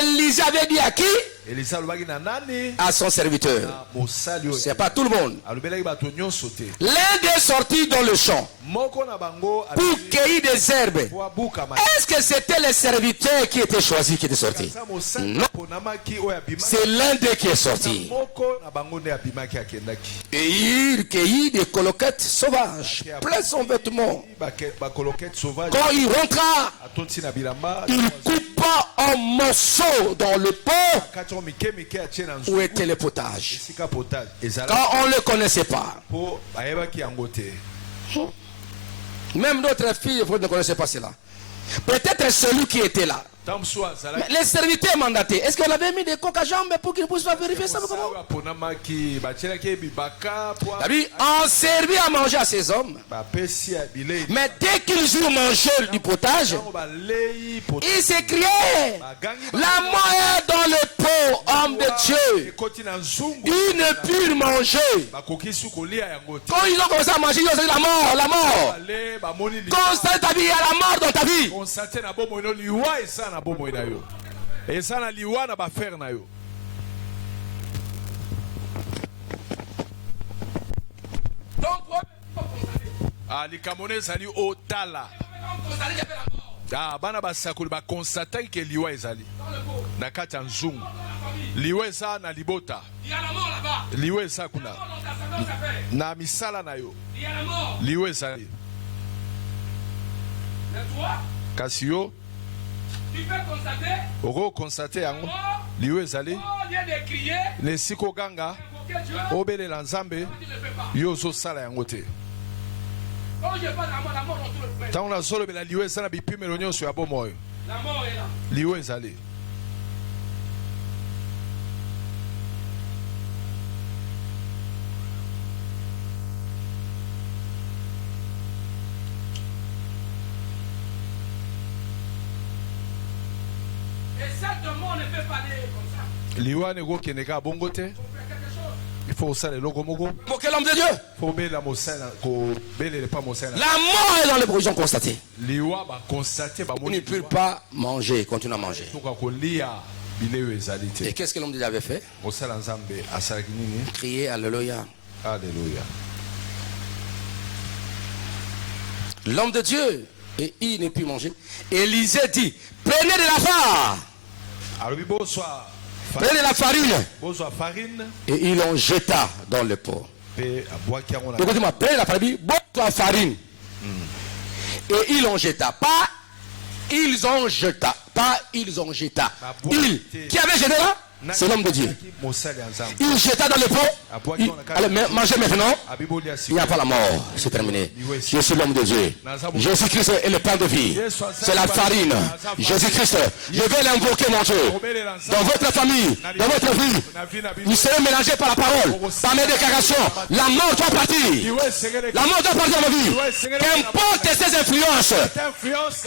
Élisée avait dit à qui? À son serviteur. C'est pas tout le monde. L'un est sorti dans le champ pour cueillir des herbes. Est-ce que c'était les serviteurs qui étaient choisis qui étaient sortis? Non. C'est l'un d'eux qui est sorti. Et il cueillit des coloquettes sauvages, plein son vêtement. Quand il rentra, il coupa un morceau dans le pot où était le potage. Quand on ne le connaissait pas. Même d'autres filles ne connaissaient pas cela. Peut-être celui qui était là. Mais les serviteurs mandatés, est-ce qu'on avait mis des coques à jambes pour qu'ils puissent vérifier ça? On servit à manger à ces hommes. Mais dès qu'ils eurent mangé du potage, ils s'écriaient: la mort est dans le pot, homme de Dieu. Ils ne purent manger. Quand ils ont commencé à manger, ils ont dit: la mort, la mort. Constate ta vie, il y a la mort dans ta vie. Les Camerounais zali otala. Bana basakuli ba constater que liwa ezali. Na kati nzungu. Liwa eza na libota. Liwa eza kuna. Na misala na yo. Liwa ezali. Kasi yo tu peux constater. Oko constater yango. Liwa ezali. Le siko ganga. Obele la nzambe. Yo zo sala yango te. Tant on a solo la liwe sana bipime l'oignon sur abo moyo. La mort est là. Liwe ezali. Et cette mort ne peut pas aller comme ça. Liwa ne go keneka bongo te. Il faut ça le logo mogo. Pour quel homme de Dieu? Faut bel la mosana ko bel pas mosana. La mort est dans les provisions constatées. Liwa ba constater ba ils ne peuvent pas manger, continuer à manger. Et qu'est-ce que l'homme de Dieu avait fait? Crier alléluia. Alléluia. L'homme de Dieu, et il ne put manger. Élisée dit: prenez de la farine. Prenez la farine. Et ils l'ont jeta dans le pot. Écoutez-moi, prenez la farine, bois la farine. Et ils l'ont jeta. Pas ils ont jeta. Pas ils ont jeta. Il qui avait jeté là? C'est l'homme de Dieu. Il jeta dans le pot. Allez, mangez maintenant. Il n'y a pas la mort. C'est terminé. Je suis l'homme de Dieu. Jésus-Christ est le pain de vie. C'est la farine. Jésus-Christ, je vais l'invoquer, mon Dieu. Dans votre famille, dans votre vie, vous serez mélangés par la parole, par mes déclarations. La mort doit partir. La mort doit partir dans ma vie. Qu'importe ces influences,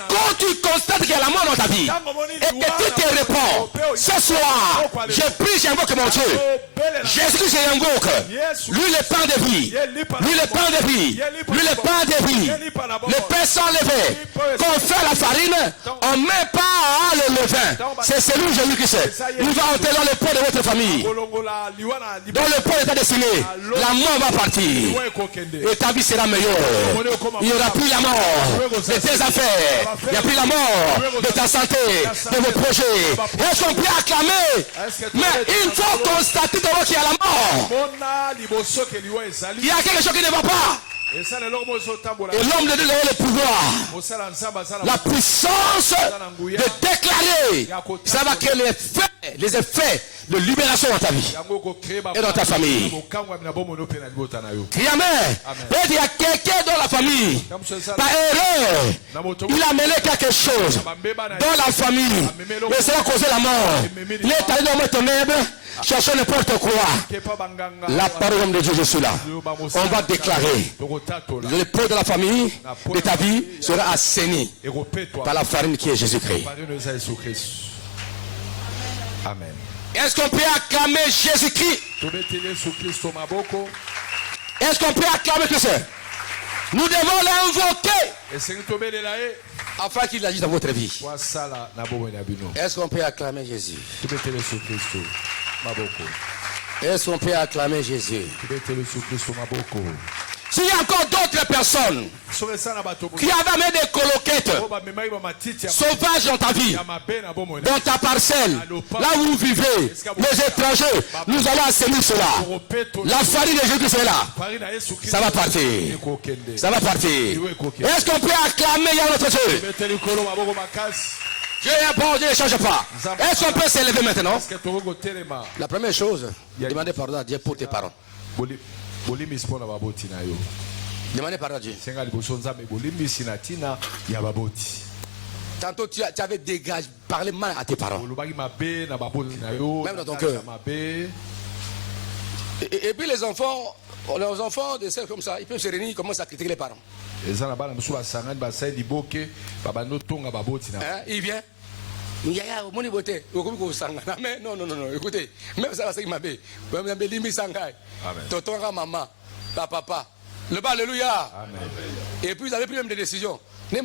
quand tu constates qu'il y a la mort dans ta vie, et que tu te réponds, ce soir, je prie, j'invoque mon Dieu. Jésus, j'invoque. Lui, le pain de vie. Lui, le pain de vie. Lui, le pain de vie. Le pain sans lever. Quand on fait la farine, on ne met pas le levain. C'est celui Jésus-Christ. Il va entrer dans le pot de votre famille. Dans le pot état destiné. La mort va partir. Et ta vie sera meilleure. Il n'y aura plus la mort de tes affaires. Il n'y a plus la mort de ta santé, de vos projets. Est-ce qu'on peut acclamer? Mais il faut constater devant qu'il y a la mort. Il y a quelque chose qui ne va pas. Et l'homme de Dieu a le pouvoir, la puissance de déclarer. Ça va créer les effets de libération dans ta vie et dans ta famille. Crie amen. Il y a quelqu'un dans la famille, par erreur, il a mêlé quelque chose dans la famille, mais ça va causer la mort. Il est allé dans ton ténèbres, chercher n'importe quoi. La parole de Dieu, je suis là. On va déclarer. Le pot de la famille, de ta vie, sera assaini par la farine qui est Jésus-Christ. Amen. Est-ce qu'on peut acclamer Jésus-Christ? Est-ce qu'on peut acclamer Christ? Nous devons l'invoquer afin qu'il agisse dans votre vie. Est-ce qu'on peut acclamer Jésus? Est-ce qu'on peut acclamer Jésus? S'il y a encore d'autres personnes qui avaient mis des coloquettes sauvages dans ta vie, dans ta parcelle, là où vous vivez, les étrangers, nous allons assainir cela. La farine de Jésus est là. Ça va partir. Ça va partir. Est-ce qu'on peut acclamer notre Dieu? Dieu est bon, Dieu ne change pas. Est-ce qu'on peut s'élever maintenant? La première chose, demandez pardon à Dieu pour tes parents. Demandez pardon à Dieu. Tantôt tu avais dégagé, parlé mal à tes parents. Même dans ton cœur. Et puis les enfants de celles comme ça, ils peuvent se réunir, ils commencent à critiquer les parents. Il vient. Non, écoutez, même ça, c'est ma bébé. Tonton, maman, papa. Le bas, alléluia. Et puis, vous avez pris même des décisions. Et un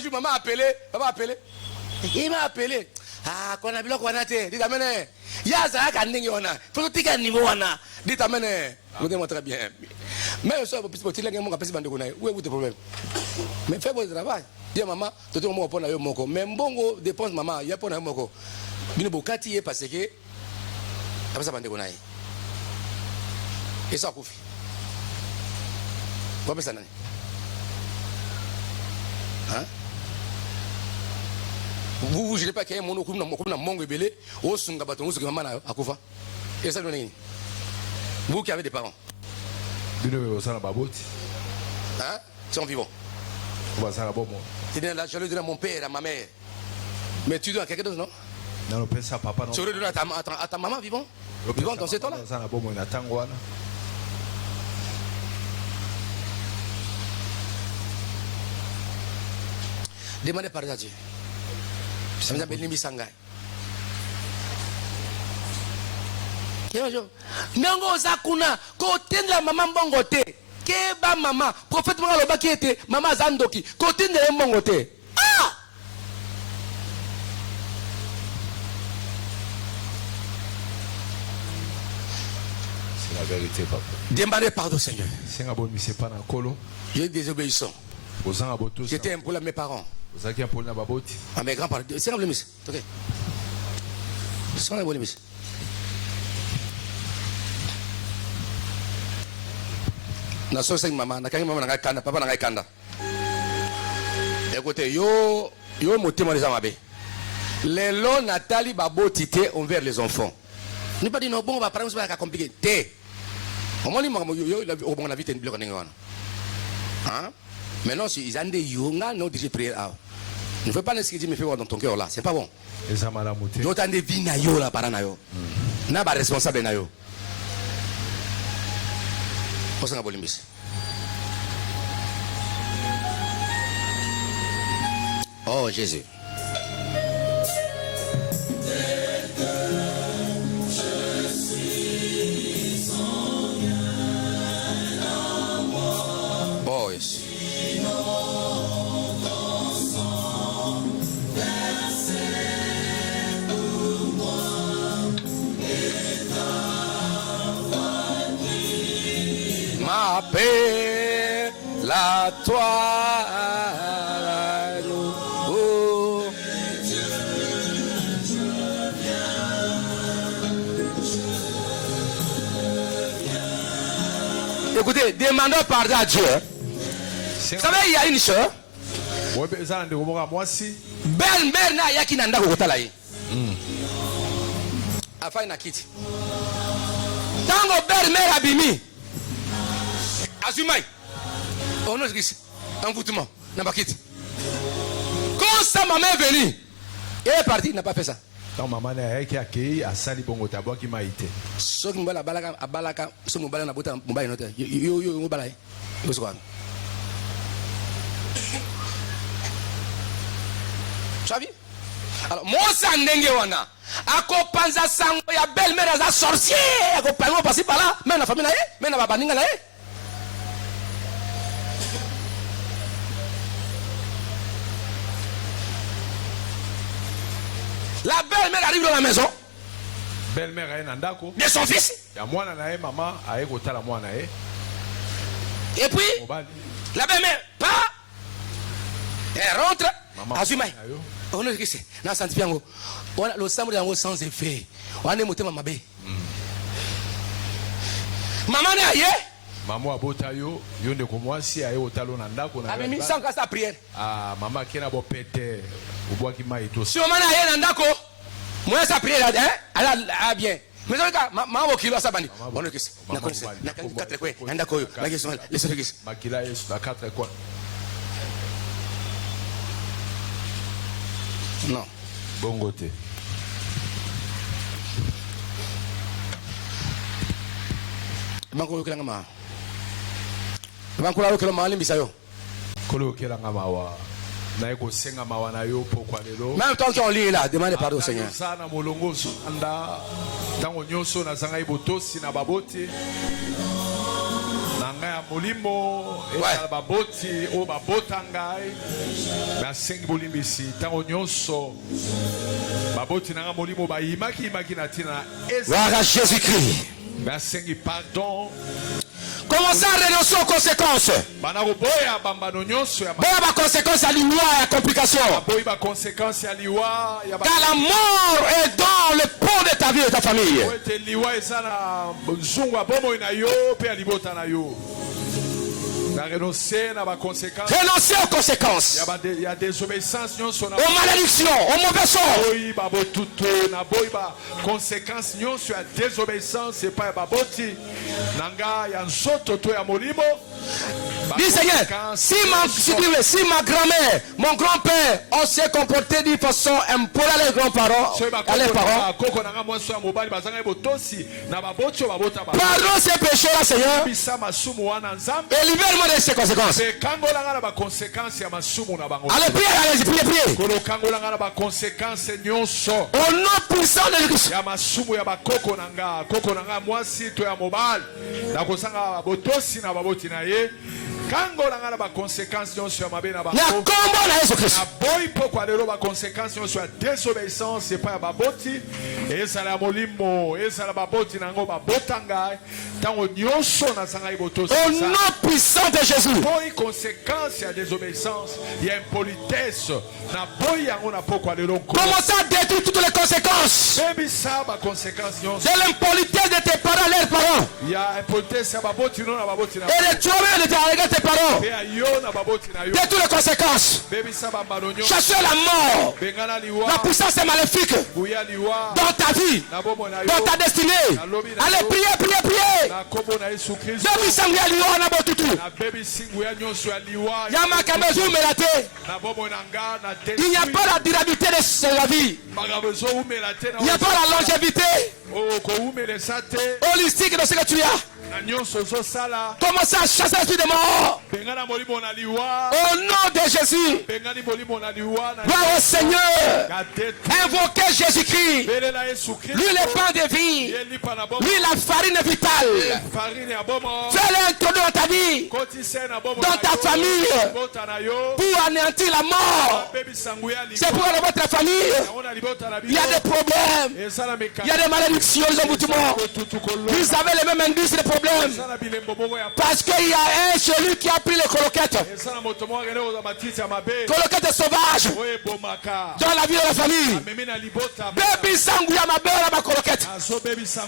jour, maman a appelé, papa a appelé. Il m'a appelé. Ah, qu'on a vu qu'on a été. Dites amène. Yaza a gagné on a. Faut que tu gagnes niveau on a. Dites amène. Vous devez très bien. Mais ça, pour tu l'as gagné mon capacité de gagner. Où est votre problème? Mais fais votre travail. Dis maman, tu dois me répondre à moko. Mais bongo dépense maman, il y a pas na moko. Bino bokati est parce que après ça bande gagner. Et ça coupe. Quoi ça nani? Hein? Vous ne pas qu'il y ait un monde qui a mongo belé, ou sunga baton, ou maman à Koufa. Et ça, vous qui avez des parents. Hein? Ils sont vivants. Tu donnes la jalousie à mon père, à ma mère. Mais tu donnes à quelqu'un d'autre, non? Non, papa. Tu redonnes à ta maman vivant? Vivant dans ce temps-là? Demandez pardon à Dieu. Ça me appelle Nimisanga. Nango zakuna côté de la maman bongote. Keba maman, prophète Mangaloba qui était maman Zandoki, côté de la bongote. Ah! C'est la vérité, papa. Demandez pardon, Seigneur. J'ai désobéissant. J'étais un peu à mes parents. À mes grands-parents. C'est un peu mis. Ok. C'est un peu mis. Na so sing mama, na kangi mama na kanda, papa na kanda. Écoutez, yo motema les amabe. Les lots Nathalie babo tité envers les enfants. Ni pas dit non bon, on va parler, on va compliquer. Té. Au moins, on a vite une bloc en England. Hein? Maintenant, si ils ont des yonga, nous déjà prière. Ne fais pas ce que Dieu me fait voir dans ton cœur là, c'est pas bon. D'autres ont des vies na yo là, par na yo. N'a pas responsable na yo. Oh Jésus. Oh yes. Ma paix, la toi. Oh. Écoutez, demandons pardon à Dieu. Vous savez, il y a une soeur. Ben na yaki nanda kokotala ye. Afai na kiti. Tango mer abimi. Azumai. On nous dit envoûtement na bakiti. Quand sa maman est venue, elle est partie, il n'a pas fait ça. Quand maman est accueillie à Sali Bongo Tabo qui m'a été. Ce qui m'a balaka abalaka, ce qui m'a bota mobile note. Yo balai. Yo quoi. Tu as vu? Alors Mosa ndenge wana akopanza sango ya belle-mère za sorcier akopanga passer par là même la famille na ye même na baninga na ye. La belle-mère arrive dans la maison. Belle-mère de son fils. Et puis, la belle-mère part. Elle rentre. Azumai. On est ici. Dans Santiago. On a le sang sans effet. On est monté maman. Maman n'est ailleurs. Maman abotayo yonde komwasi aye otalo na ndako na. Ami sans ka sa prière. Ah maman kena bo pété. Obwaki maito. Si maman aye na ndako, moi sa prière hein? Allah bien. Mais maman okilo sa bandi. On est ici. Na connaissez. Na 4 quoi. Ndako yo. La question laissez-le ici. Makila yesu na 4 quoi. Non. Bongote. Banko kelanga ma. Banko la kelanga ma limbisa yo. Kolo kelanga mawa. Na eko senga mawa na yo pokwa lelo. Même tant qu'on lit là, demandez pardon au Seigneur. Sana molongo anda tango nyoso na zanga ibotosi na baboti. Na ngaya molimo esa baboti o babotangai. Na sengi bolimbisi tango nyoso baboti na molimo ba imaki na tina esa. Gloire à Jésus-Christ. Merci, pardon. Commencez à renoncer aux conséquences. Bonne conséquence à l'ignoire et à la complication. Car la mort est dans le pot de ta vie et de ta famille. Renoncer aux conséquences. Il y a des obéissances, aux malédictions, aux mauvais sorts. Conséquences, sur la désobéissance, c'est pas baboti. Nanga, il y a un soto, il y a molimo. Dis Seigneur, si ma grand-mère, mon grand-père, on s'est comporté d'une façon pour les grands-parents, à les parents, pardon ces péchés-là, Seigneur, et libère-moi de ces conséquences. Allez, priez. Au nom puissant de Jésus. Kango la ngala ba conséquences sur ma bena ba. Na kombo na Yesu Christ. Boy poko alelo ba conséquences sur désobéissance c'est pas ba boti et ça la molimo et ça la ba boti na ngo ba botanga tango nyonso na sanga ibotosi. Au nom puissant de Jésus. Boy conséquences à désobéissance, il y a impolitesse na boy yango na poko alelo. Commencez à détruire toutes les conséquences. Baby ça ba conséquences nyonso. De l'impolitesse de tes parents leurs parents. Il y a impolitesse à ba boti non na ba boti na. Et de toi-même de tes parents. De toutes les conséquences. Cherchez la mort. La puissance est maléfique. Dans ta vie. Dans ta destinée. Allez, priez. Baby Sangya Liwa na botutu. Yama Kamezu Melate. Il n'y a pas la durabilité de la vie. Il n'y a pas la longévité holistique de ce que tu as. Commencez à chasser l'esprit de mort. Au nom de Jésus. Gloire au Seigneur. Invoquez Jésus-Christ. Lui le pain de vie. Lui la farine vitale. Fais-le introduire dans ta vie. Dans ta famille. Pour anéantir la mort. C'est pour votre famille. Il y a des problèmes. Il y a des malédictions. Vous avez les mêmes indices de problèmes. Parce qu'il y a un celui qui a pris les coloquettes. Coloquettes sauvages. Dans la vie de la famille. Baby Sangouya ma belle à ma coloquette.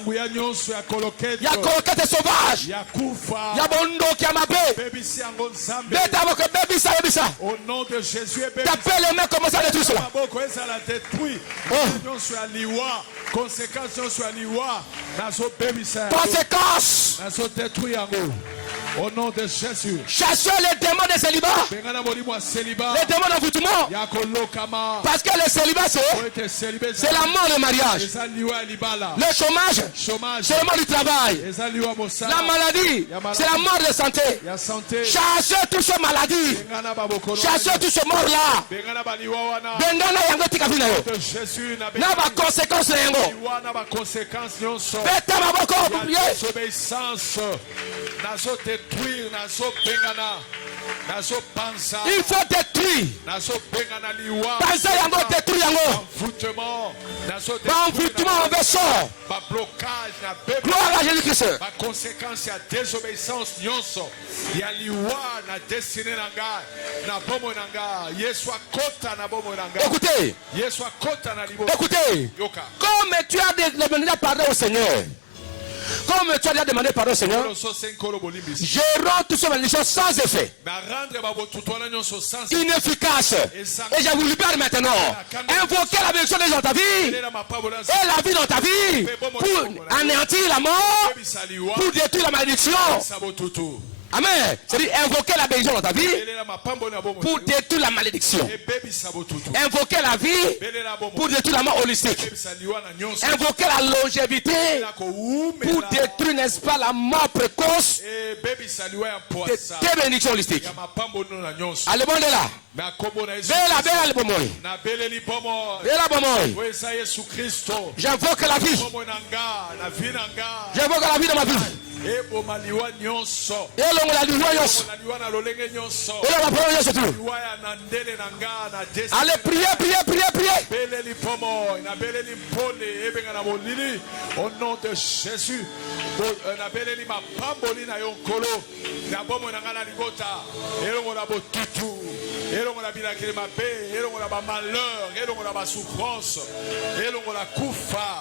Il y a coloquettes sauvages. Il y a Bondo qui a ma belle. Baby Sangouya. Au nom de Jésus. T'appelles les mains comme ça de tout cela. Conséquences sur Aliwa. Conséquences. Au nom de Jésus. Chassez les démons de célibat. Les démons d'envoûtement. Parce que le célibat, c'est la mort du mariage. Le chômage, c'est la mort du travail. La maladie, c'est la mort de santé. Chassez toutes ces maladies. Chassez tous ces morts-là. Bengana yango tikavina yo. Na ba conséquences yango. Beta maboko pour prier. Il faut détruire. Penser yango détruire yango. Envoûtement en sort. Gloire à Jésus-Christ. Conséquence ya désobéissance nyonso ya liwa na destiné nanga na bomo nanga Yesu akota na bomo nanga. Écoutez. Yesu akota na libo. Écoutez. Comme tu as demandé pardon au Seigneur. Comme tu as demandé pardon au Seigneur, je rends tout ce malédiction sans effet, inefficace, et je vous libère maintenant. Invoquez la bénédiction dans ta vie et la vie dans ta vie pour anéantir la mort, pour détruire la malédiction. Amen. C'est-à-dire invoquer la bénédiction dans ta vie pour détruire la malédiction. Invoquer la vie pour détruire la mort holistique. Invoquer la longévité pour détruire, n'est-ce pas, la mort précoce des bénédictions holistiques. Allez, bon, là. J'invoque la vie. J'invoque la vie dans ma vie. Allez, priez. Au nom de Jésus,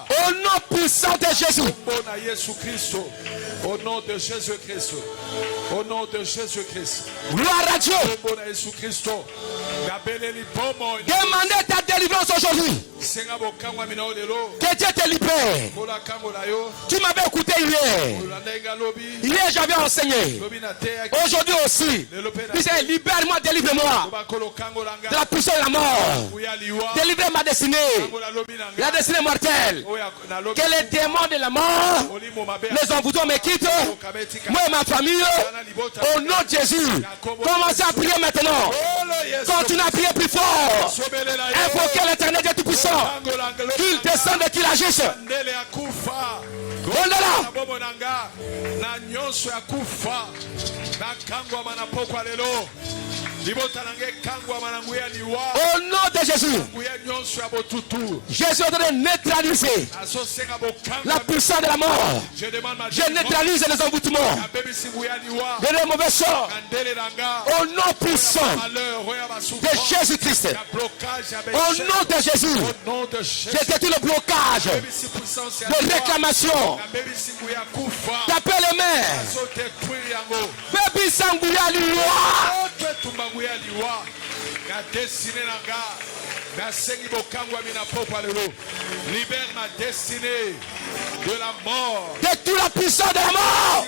au nom puissant de Jésus. Au nom de Jésus-Christ. Au nom de Jésus-Christ. Gloire à Dieu. Demandez ta délivrance aujourd'hui. Que Dieu te libère. Tu m'avais écouté hier. Hier, j'avais enseigné. Aujourd'hui aussi. Puisque libère-moi, délivre-moi de la puissance de la mort. Délivre ma destinée. La destinée mortelle. Que les démons de la mort, les envoûtants me quittent. Moi et ma famille. Au nom de Jésus. Commencez à prier maintenant. Continuez à prier plus fort. Invoquez l'éternel Dieu tout-puissant. Qu'il descende et qu'il agisse. Au nom de Jésus, Jésus doit neutraliser la puissance de la mort. Je neutralise les envoûtements, les mauvais sorts. Au nom puissant de Jésus-Christ, au nom de Jésus, je détruis le blocage de réclamation. Tapez les mains. Baby Sangouya Liwa. Libère ma destinée de la mort. Détruis la puissance de la mort.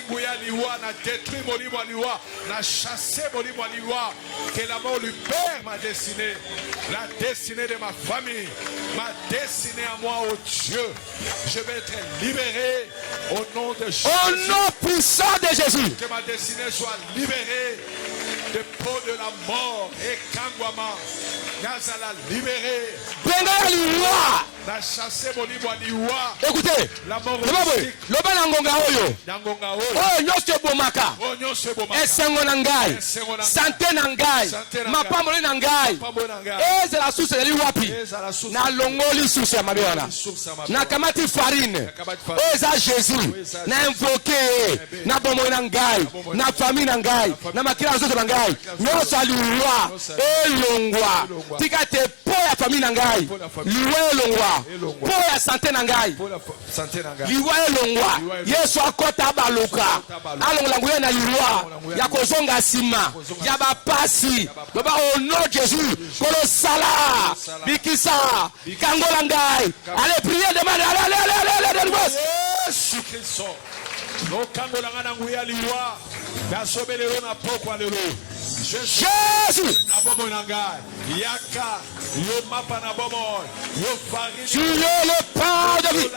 Que la mort libère ma destinée. La destinée de ma famille. Ma destinée à moi, oh Dieu. Je vais être libéré au nom de Jésus. Au nom puissant de Jésus. Que ma destinée soit libérée de peau de la mort. Et Kangwama. Nazala libéré. Écoutez, le banangonga oyo, oh nyoshe bomaka, esengo nangai, santé nangai, mapamole nangai, eza la source de liwapi, na longoli source ya mabiona, na kamati farine, eza Jésus, na invoqué, na bomo nangai, na famille nangai, na makila zoto nangai, nyoshe aliwa, elongwa, tika te po ya famille nangai, liwa elongwa. Po ya santé nangai liwa elongwa Yesu akota baluka alongla nguye na liwa ya kozonga sima ya bapasi baba au nom de Jésus kolo sala bikisa kangola ngai allez prier demande allez Jésus Christ Jésus. Tu es le pain de vie.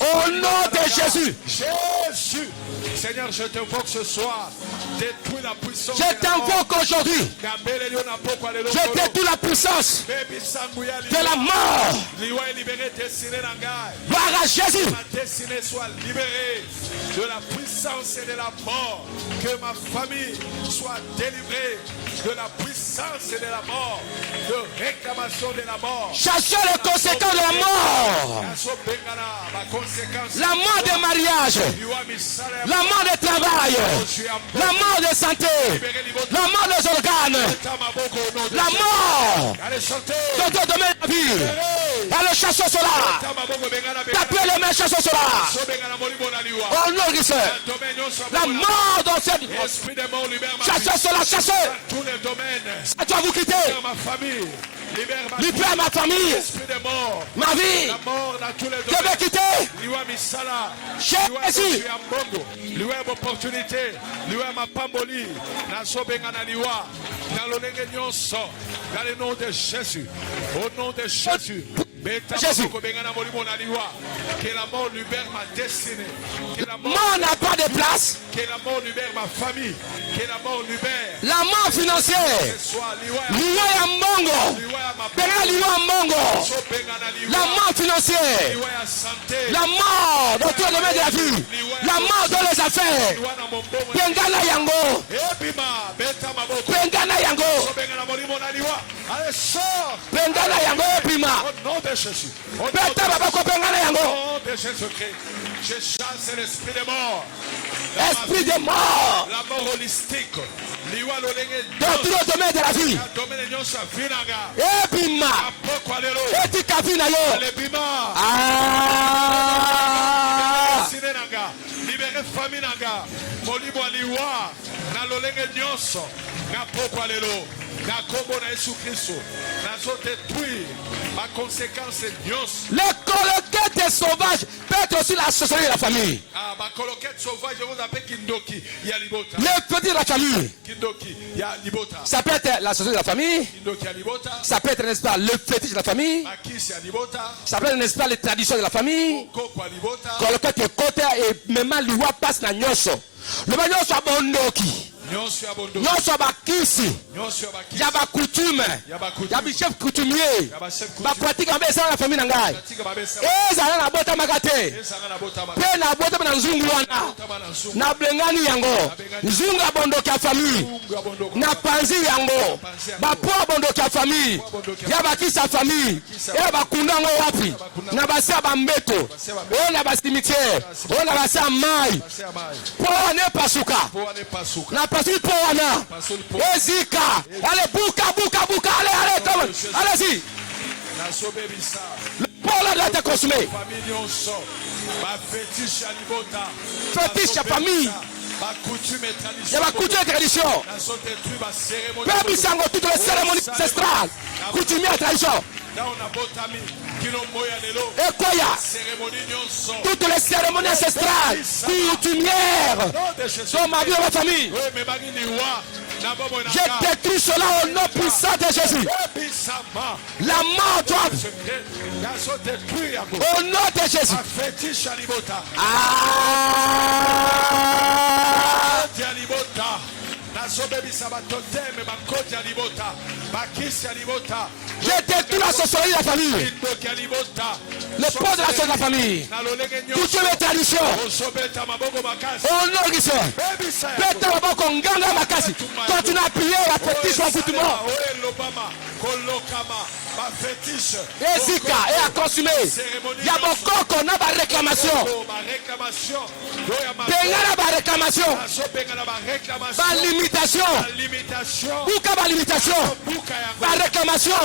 Au nom de Jésus. Jésus. Seigneur, je t'invoque ce soir. Détruis la puissance. Je t'invoque aujourd'hui. Je détruis la puissance de la mort. Gloire à Jésus. Ma destinée soit libérée de la puissance et de la mort. Que ma famille soit délivrée de la puissance et de la mort. De réclamation de la mort. Chassez les conséquences de la mort. La mort des mariages. La mort du travail. La mort de santé. La mort des organes. La mort dans ton domaine de la vie. Allez, chassons cela. Tapez les mains, chassons cela. Au nom de Jésus. La mort dans cette vie. Chassez cela, chassez. Ça doit vous quitter. Libère ma famille. Ma vie. Je vais quitter. Jésus. Liwa opportunité, liwa mapamboli, nasobenga na liwa, na lolenge nyonso, dans le nom de Jésus, au nom de Jésus. Jésus. Que la mort libère ma destinée. Que la mort n'a pas de place. Que la mort libère ma famille. Que la mort libère. La mort financière. Liwa ya mbongo. Benga liwa mbongo. La mort financière. La mort dans tout le domaine de la vie. La mort dans les affaires. Bengana yango. Bengana yango. Bengana yango prima. Jésus. Au nom de Jésus-Christ, je chasse l'esprit de mort. Esprit de mort. La mort holistique. Dans tout le domaine de la vie. Ebima. Etika vina yo. Libérez famille nanga. Molimo aliwa. Na lolenge nyonso. Na pokwa lelo. Na kombo na Yesu Kristo. Na zo détruire ma conséquence nyonso. Les coloquettes sauvages peut être aussi la sorcellerie de la famille. Ah, ma coloquette sauvage, je vous appelle Kindoki. Ya libota. Les petits de la famille. Kindoki. Ya libota. Ça peut être la sorcellerie de la famille. Kindoki ya libota. Ça peut être, n'est-ce pas, le fétiche de la famille. Makisi ya libota. Ça peut être, n'est-ce pas, les traditions de la famille. Koko ya libota. Coloquette côté et même liwa passe na nyoso. Le banyoso abondoki. Nyonso bakisi. Ya ba coutume. Ya bi chef coutumier. Ba pratique en besa la famille nangai. Ezala na bota makate. Pe na bota na nzungu wana. Na blengani yango. Nzungu abondoki ya famille. Na panzi yango. Ba po abondoki ya famille. Ya bakisa famille. Ya bakundango wapi. Na basa ba mbeto. O na ba cimetière. O na basa mai. Po ne pasuka. Na pasuka po wana. Ezika. Allez, bouka. Allez-y. Le pôle doit être consommé. Fétiche à famille. Il y a la coutume et tradition. Peuple sango, toutes les cérémonies ancestrales. Coutume et tradition. Et quoi y a? Toutes les cérémonies ancestrales, coutumières, dans ma vie et ma famille. Je détruis cela au nom puissant de Jésus. La mort doit. Au nom de Jésus. Je détruis la sorcellerie de la famille. Le poids de la sorcellerie de la famille. Toutes les traditions. Au nom de Jésus. Continue à prier la fétiche en foutement. Ezika et à consumer. Il y a beaucoup qu'on a la réclamation. Benga la réclamation. La limitation. Bouka la limitation. La réclamation.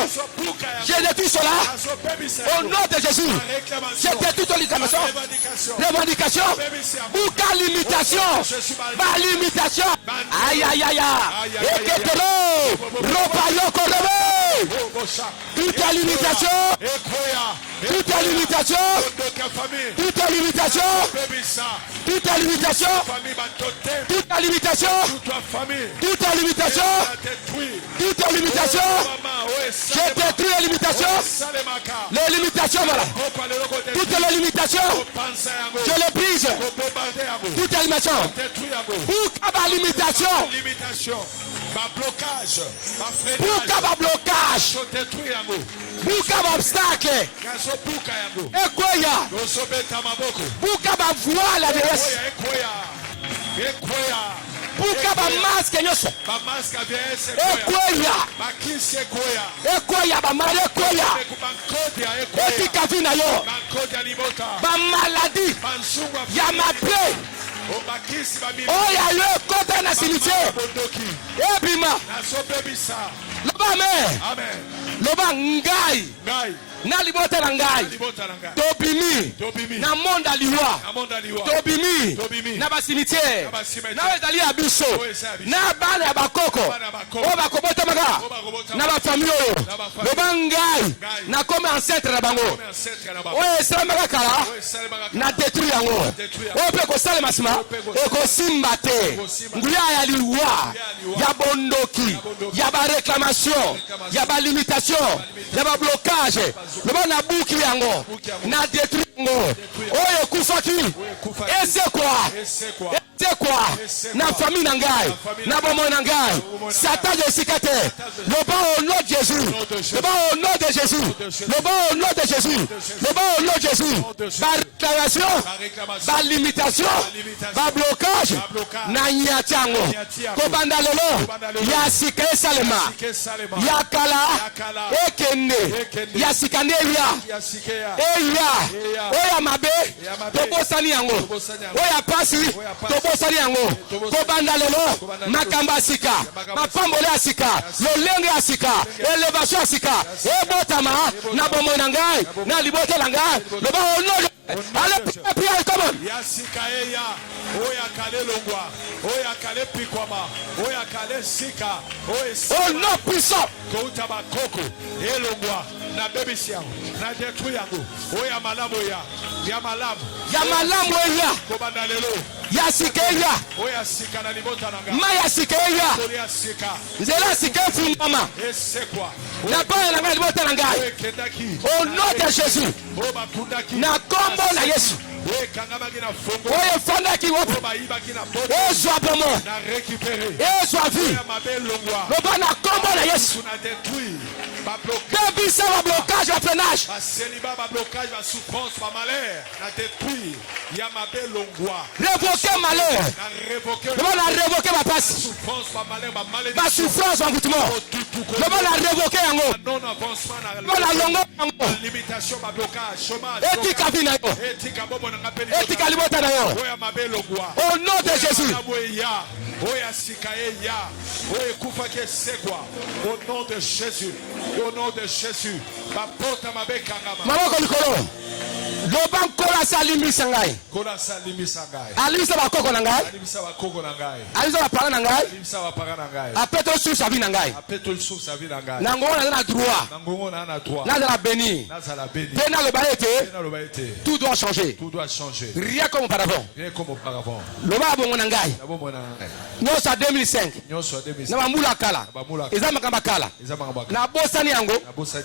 J'ai détruit cela. Au nom de Jésus. J'ai détruit toute réclamation. Revendication. Bouka limitation. La limitation. Aïe aïe aïe aïe. Eketelo. Ropa yoko rebe. Toute limitation. Toute limitation. Toute limitation. Toute limitation. Toute limitation. Toute limitation. Toute limitation. Je détruis les limitations. Les limitations, voilà. Toutes les limitations. Je les brise. Toute limitation. Pour limitation. Pour blocage. Pour obstacle. Et quoi ya? Pour voile la déesse. Pour masque nyoso. Ekoya. Ekoya ba mare ekoya. Etika vina yo. Ba maladie. Ya mape. Oh ya yo côté na cimetière. Ebima. Loba me. Amen. Loba ngai. Na libota na ngai. Tobimi. Na monda liwa. Tobimi. Na ba cimetière. Na ezali abiso. Na bana ya bakoko. O bakobota maga. Na ba famille oyo. Loba ngai. Na comme ancêtre na bango. O esala kala. Na détruire yango. O pe ko sala masima. E ko simba te. Nguya ya liwa. Ya bondoki. Ya ba réclamation. Ya ba limitation. Ya ba blocage. Le bon a bouclé yango, n'a détruit yango. Oh ekufaki. Et c'est quoi? C'est quoi? Na famille nangai, na bomo nangai. Satan de sikate. Le bon au nom de Jésus. Le bon au nom de Jésus. Le bon au nom de Jésus. Le bon au nom de Jésus. Par réclamation, par limitation, par blocage, na nyatiango. Kobanda lelo, ya sikae salema. Ya kala, ekende. Ya sikane ya. Eya. Oya mabe, tobosani yango. Oya pasi, tobosani yango. Kobanda lelo, makamba asika. Mapambole asika. Lolenge asika. Elevation asika. Ebotama, na bomo nangai, na libote nangai. Loba ono. Allez, priez comme on. Yasika eya. Oya kale longwa. Oya kale pikwama. Oya kale sika. Oh non puissant. Kouta bakoko. Elongwa. Na baby siao. Na détruit yango. Oya malamu ya. Ya malamu. Ya malamu ya. Kobanda lelo. Ya sikeya. Oya sika na libota nanga. Maya sikeya. Oya sika. Nzela sikeya fumama. Esekwa. Na pa na libota nanga. Au nom de Jésus. Na kombo na Yesu. Oye fondaki wopo. Ezwa bomo. Ezwa vi. Loba na kombo na Yesu. Depuis ça va blocage, va freinage. Révoquer malheur. Le monde a révoqué ma passe. Ma souffrance en goûtement. Le monde a révoqué en haut. Le monde a longueur en haut. Etika vina yo. Etika libota na yo. Au nom de Jésus. Au nom de Jésus. Au nom de Jésus. Maman kolikolo. Loba kola salimi sangai. Kola salimi sangai. Alisa bakoko na ngai. Alisa bakoko na ngai. Alisa bapara na ngai. Alisa bapara na ngai. Apeto sous sa vie na ngai. Apeto sous sa vie na ngai. Nango na droit. Nango na droit. Na la béni. Na béni. Pena le baete. Tout doit changer. Tout doit changer. Rien comme auparavant. Rien comme auparavant. Loba bongo na ngai. Nyonso 2005. Nyonso 2005. Na bamula kala. Eza makamba kala. Na bosani yango.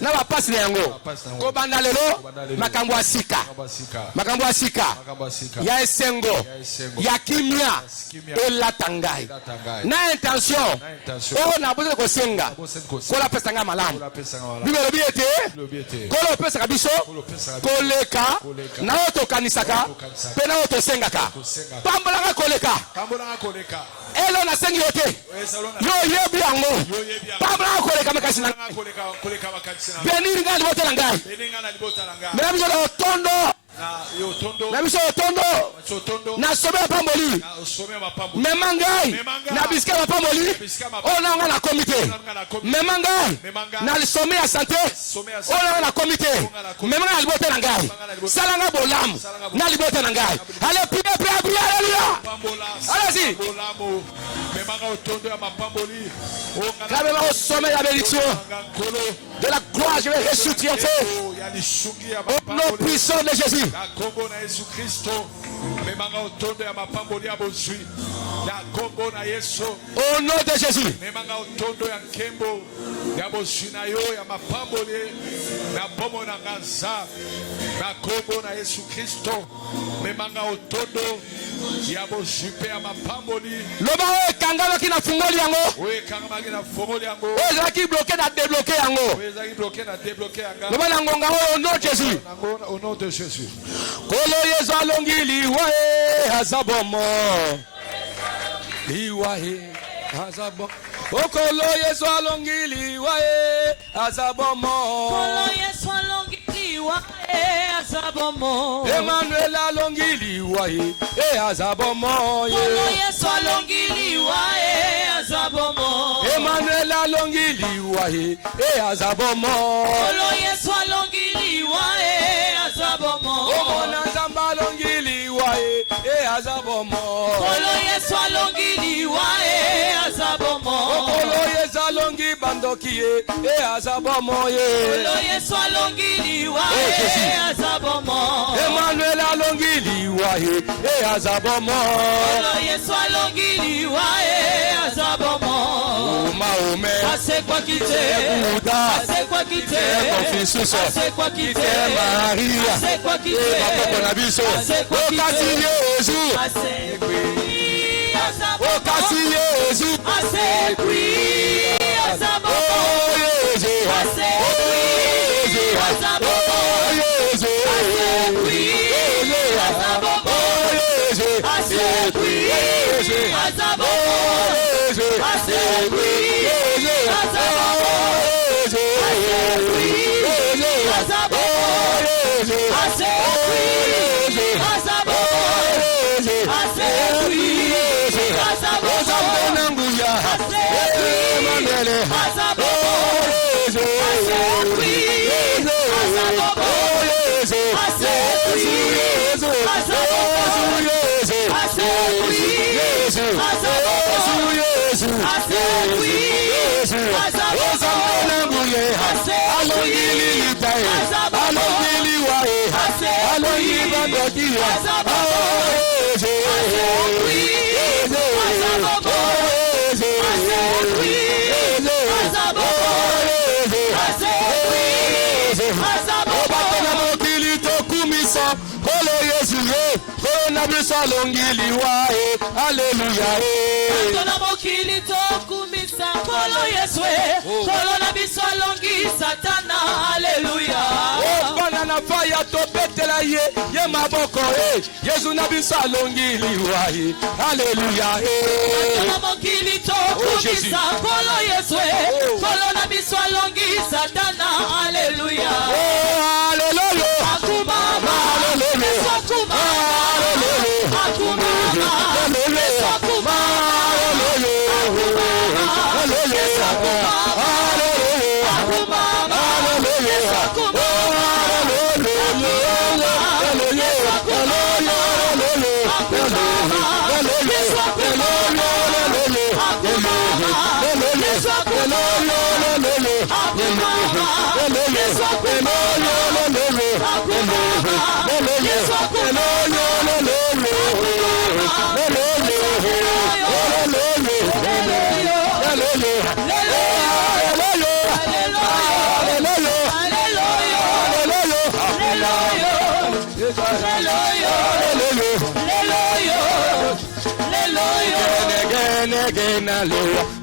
Na bapasi na yango. Ko banda lelo makambo asika. Makambo asika. Ya esengo. Ya kimia. Elatangai. Na intention. Oh na bozo ko senga. Ko la pesa nga malamu. Bibelo biete. Ko lo pesa kabiso. Ko leka. Na oto kanisaka. Pe na oto sengaka. Pambola koleka. Elo na sengi yote. Yo yebi yango. Pambola koleka makasi na. Benir ngali bota ngai. Mena biso la tondo. na biso otondo na sobe ya pamboli mema ngai na bisika ya pamboli oyo na nga na komite mema ngai na lisome ya sante oyo na nga na komite mema ngai na libote na ngai sala nga bolamu na libote na ngai ale prie alléluia allez-y kabema au sommet de la bénédiction de la gloire je vais ressusciter au nom puissant de Jésus. Au nom de Jésus. Loba oyo ekangami na fungoli yango oyo ezalaki bloqué na débloqué yango loba na ngonga oyo au nom de Jésus kolo yesu alongi liwa aza bomo liwa azabo okolo yesu alongi liwa azabomo kolo yesu alongi liwa azabomo Emmanuel alongi liwa azabomo kolo yesu alongi liwa azabomo Emmanuel alongi liwa azabomo kolo yesu alongi liwa azabomo omona nzambe alongi liwa azabomo kolo yesu alongi liwa azabomo kolo yesu alongi bandoki azabomo kolo yesu alongi liwa azabomo Emmanuel alongi liwa azabomo kolo yesu alongi liwa azabomo Maome asekwa kite asekwa kite Confucius asekwa kite Maria asekwa kite bakoko na biso okasi Yesu okasi Yesu asekwi azabomo Yesu asekwi azabomo Yesu asekwi azabomo asekwi azabomo Alléluia. Tona mokili tokumisa kolo Yesu kolo na biso alongi satana alléluia. Bana na faya to betela ye maboko Yesu na biso alongi liwa alléluia. Tona mokili tokumisa kolo Yesu kolo na biso alongi satana alléluia. Alléluia. Akumama alléluia.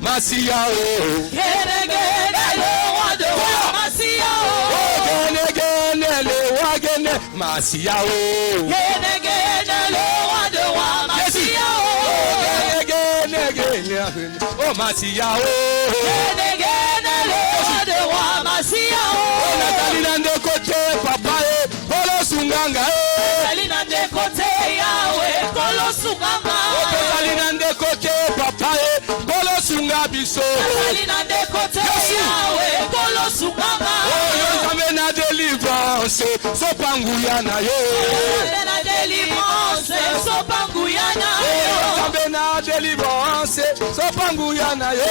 Masia o gene le wado masia o gene masia o gene le wado masia o gene o masia o gene le wado masia o na kalina ndo kote papa e polo sunganga sunga biso. Azalina de kote yawe kolo sunganga. Oh Nzambe na délivrance sopanguya na yo. Nzambe na délivrance sopanguya na yo. Nzambe na délivrance sopanguya na yo.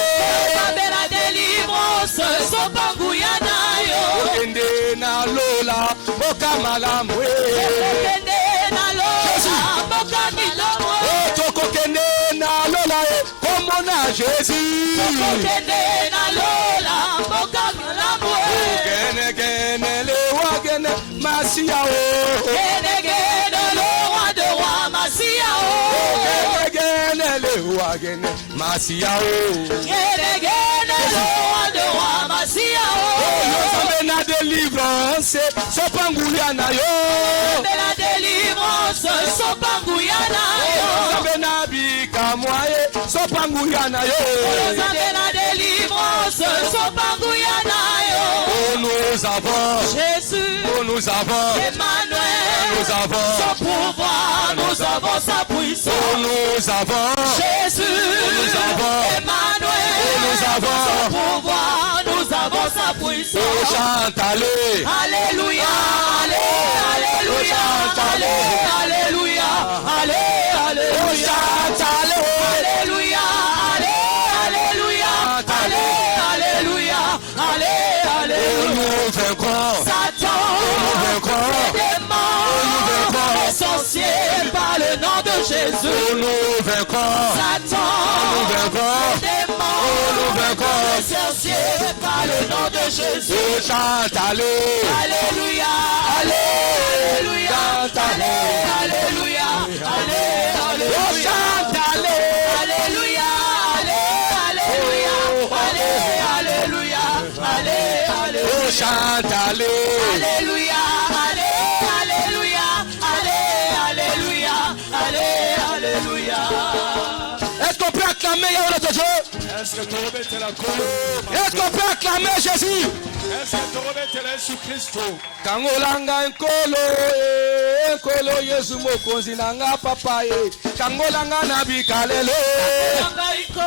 Nzambe na délivrance sopanguya na yo. Okende na lola boka malamu. Okende na lola boka milomo. Tokokende na lola komona Jésus. Tokokende na lola boka milomo. Gene gene le wagene masia o. Gene gene le roi de roi masia o. Gene gene le wagene masia o. Gene gene le roi de roi masia o. Nzambe na délivrance sopanguya na yo. Nzambe na délivrance sopanguya na yo. Nzambe na bikamwaye sopanguya na yo. Nzambe na délivrance sopanguya na yo. Oh nous avons Jésus, oh nous avons Emmanuel, nous avons son pouvoir, nous avons sa puissance. oh nous avons Jésus, nous avons Emmanuel, nous avons son pouvoir, nous avons sa oh puissance. chante allez Alléluia, alléluia, alléluia, alléluia, alléluia. oh chante allez Alléluia, alléluia, alléluia, alléluia. nous vaincrons Satan, vaincrons démon, essentiel par le nom de Jésus. nous vaincrons Satan, vaincrons démon, essentiel par le nom de Jésus. oh chante allez Alléluia, alléluia, alléluia, alléluia. oh chante allez Alléluia, alléluia, alléluia, alléluia. oh chante allez Alléluia, alléluia, alléluia, alléluia. est-ce qu'on peut acclamer Yahweh notre Dieu? Est-ce que tu remets la colo? Est-ce qu'on peut acclamer Jésus? Est-ce que tu remets la Jésus Christ? Kangolanga nkolo Yesu mokonzi nanga papa ye. Kangolanga na bikalelo. Kangolanga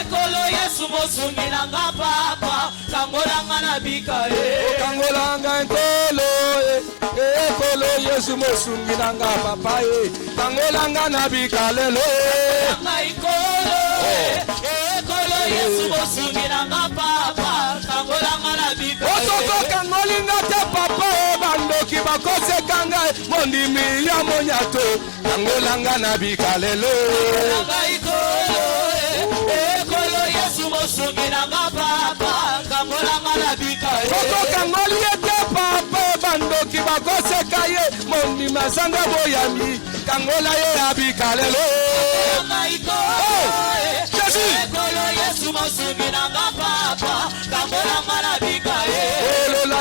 ekolo Yesu mosungi nanga papa. Kangolanga na bikaye. Kangolanga ekolo Yesu mosungi nanga papa ye. Kangolanga na bikalelo. Ekolo Yesu mosungi nanga papa. Kangolanga na bikaye. Otoko kangolinga te papa e bandoki bakosekanga mondimi ya monyato. Kangolanga na bikalelo. Ekolo Yesu mosungi nanga papa. Kangolanga na bikaye. Otoko kangolinga te papa e bandoki bakoseka ye mondimi asanga boyami. Kangola ye abikalelo. Jésus. Ekolo Yesu mosungi nanga papa. Kangolanga na bikaye. Lola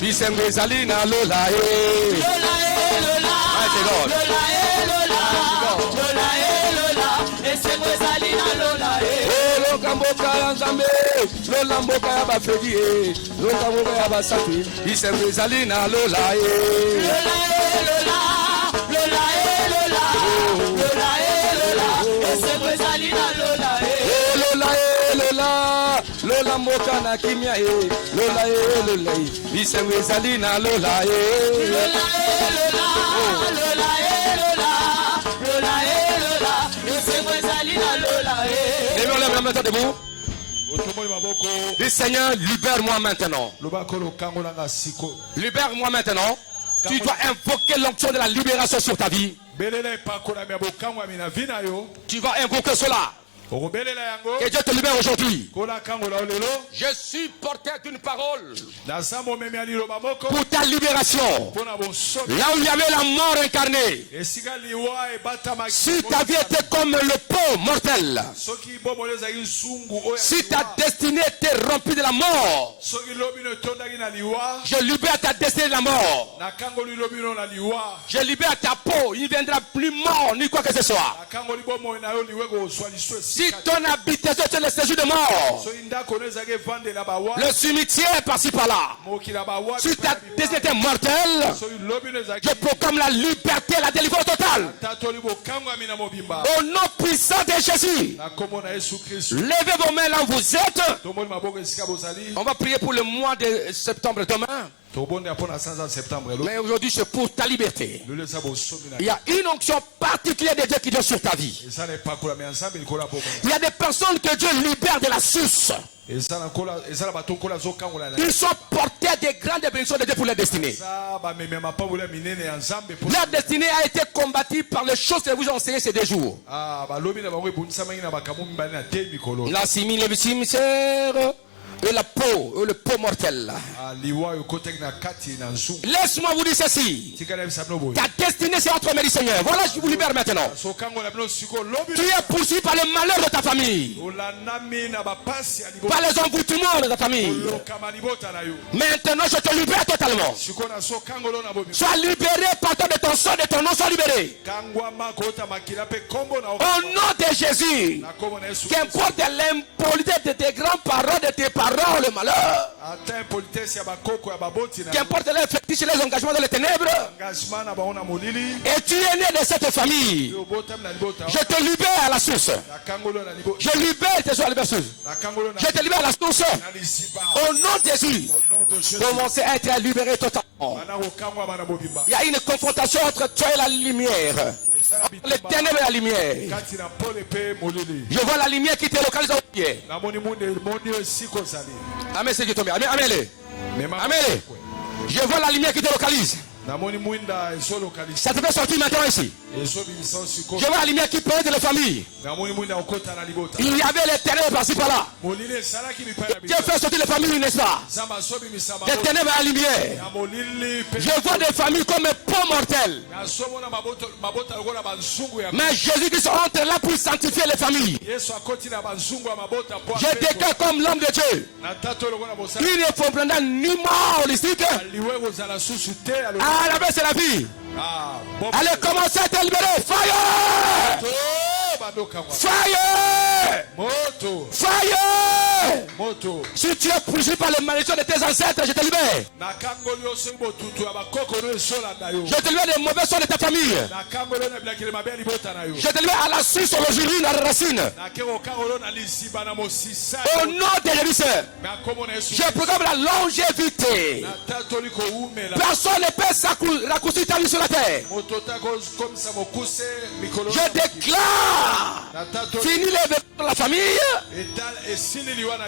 bisembe ezali na lola loka mboka ya Nzambe lola mboka ya bafedi loka mboka ya basafi bisembe ezali na lola lola mboka na kimia lola bisembe ezali na lola debout. Dis Seigneur, libère-moi maintenant. Libère-moi maintenant. Tu dois invoquer l'onction de la libération sur ta vie. Tu vas invoquer cela. Que Dieu te libère aujourd'hui. Je suis porteur d'une parole pour ta libération. Là où il y avait la mort incarnée, si ta vie était comme le pot mortel, si ta destinée était remplie de la mort, je libère ta destinée de la mort. Je libère ta peau, il ne viendra plus mort ni quoi que ce soit. Si ton habitation c'est le séjour de mort, le cimetière par-ci par-là, si ta destinée était mortelle, je proclame la liberté, la délivrance totale. Au nom puissant de Jésus. Levez vos mains là où vous êtes. On va prier pour le mois de septembre demain. Mais aujourd'hui c'est pour ta liberté. Il y a une onction particulière de Dieu qui est sur ta vie. Il y a des personnes que Dieu libère de la source. Ils sont porteurs des grandes bénédictions de Dieu pour leur destinée. Leur destinée a été combattue par les choses que vous ont enseignées ces 2 jours. La similitude et la peau, le pot mortel. Laisse-moi vous dire ceci. Ta destinée c'est entre mes Seigneur. Voilà, je vous libère maintenant. Tu es poursuivi par le malheur de ta famille. Par les envoûtements de ta famille. Maintenant je te libère totalement. Sois libéré, pardon de ton sang, de ton nom, sois libéré. Au nom de Jésus. Qu'importe l'impolitesse de tes grands-parents, de tes parents, le malheur, qu'importe les fétiches, les engagements dans les ténèbres, et tu es né de cette famille, je te libère à la source. Je libère tes soins à la source. Je te libère à la source. Au nom de Jésus, commencez à être libéré totalement. Il y a une confrontation entre toi et la lumière. Les ténèbres et la lumière. Je vois la lumière qui te localise au pied. Amen, c'est qui tombe. Amen, amen. Amen. Je vois la lumière qui te localise. Ça te fait sortir maintenant ici. Je vois la lumière qui pénètre les familles. Il y avait les ténèbres par-ci par-là. Dieu fait sortir les familles, n'est-ce pas? Les ténèbres à la lumière. Je vois des familles comme un pot mortel. Mais Jésus-Christ entre là pour sanctifier les familles. Je déclare comme l'homme de Dieu. Il ne comprendra ni mort holistique. Ah, la baisse c'est la vie. Allez, commencez à te libérer. Fire! Fire! Fire! Si tu es poursuivi par les malédictions de tes ancêtres, je te libère. Je te libère des mauvais sons de ta famille. Je te libère à la source, aux origines, à la racine. Au nom de Jésus, je programme la longévité. Personne ne peut raccourcir ta vie sur la terre. Je déclare, fini les vêtements de la famille,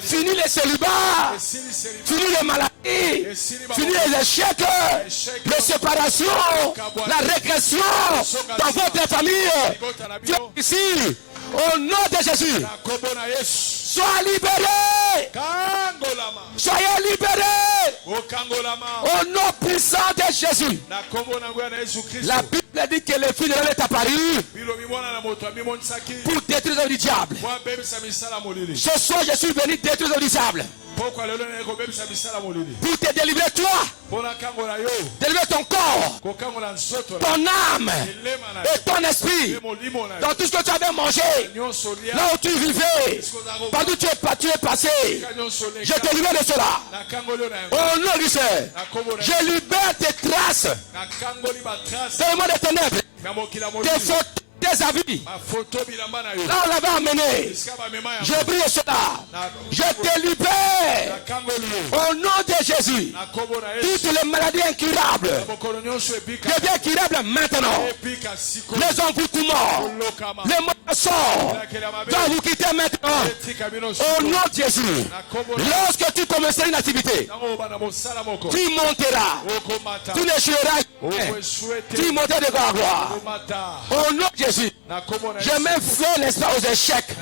fini les célibats, fini les maladies, fini les échecs, les séparations, la régression dans votre famille. Dieu ici, au nom de Jésus, sois libéré. Soyez libérés. Au nom puissant de Jésus. La Bible dit que le Fils de l'homme est apparu pour détruire les œuvres du diable. Ce soir, je suis venu détruire les œuvres du diable. Pour te délivrer toi, délivrer ton corps, ton âme et ton esprit dans tout ce que tu avais mangé, là où tu vivais, pendant que tu es passé. Je te libère de cela. Au nom du Seigneur, je libère tes traces, tes mots de ténèbres, tes fautes. Tes avis, là on l'avait amené. Je prie cela. Je te libère au nom de Jésus. Toutes les maladies incurables deviennent incurables maintenant. Les envoûtements, les mensonges doivent vous quitter maintenant au nom de Jésus. Lorsque tu commenceras une activité, tu monteras, tu n'échoueras, tu monteras de gloire. Au nom de Jésus. Je mets feu, n'est-ce pas, aux échecs,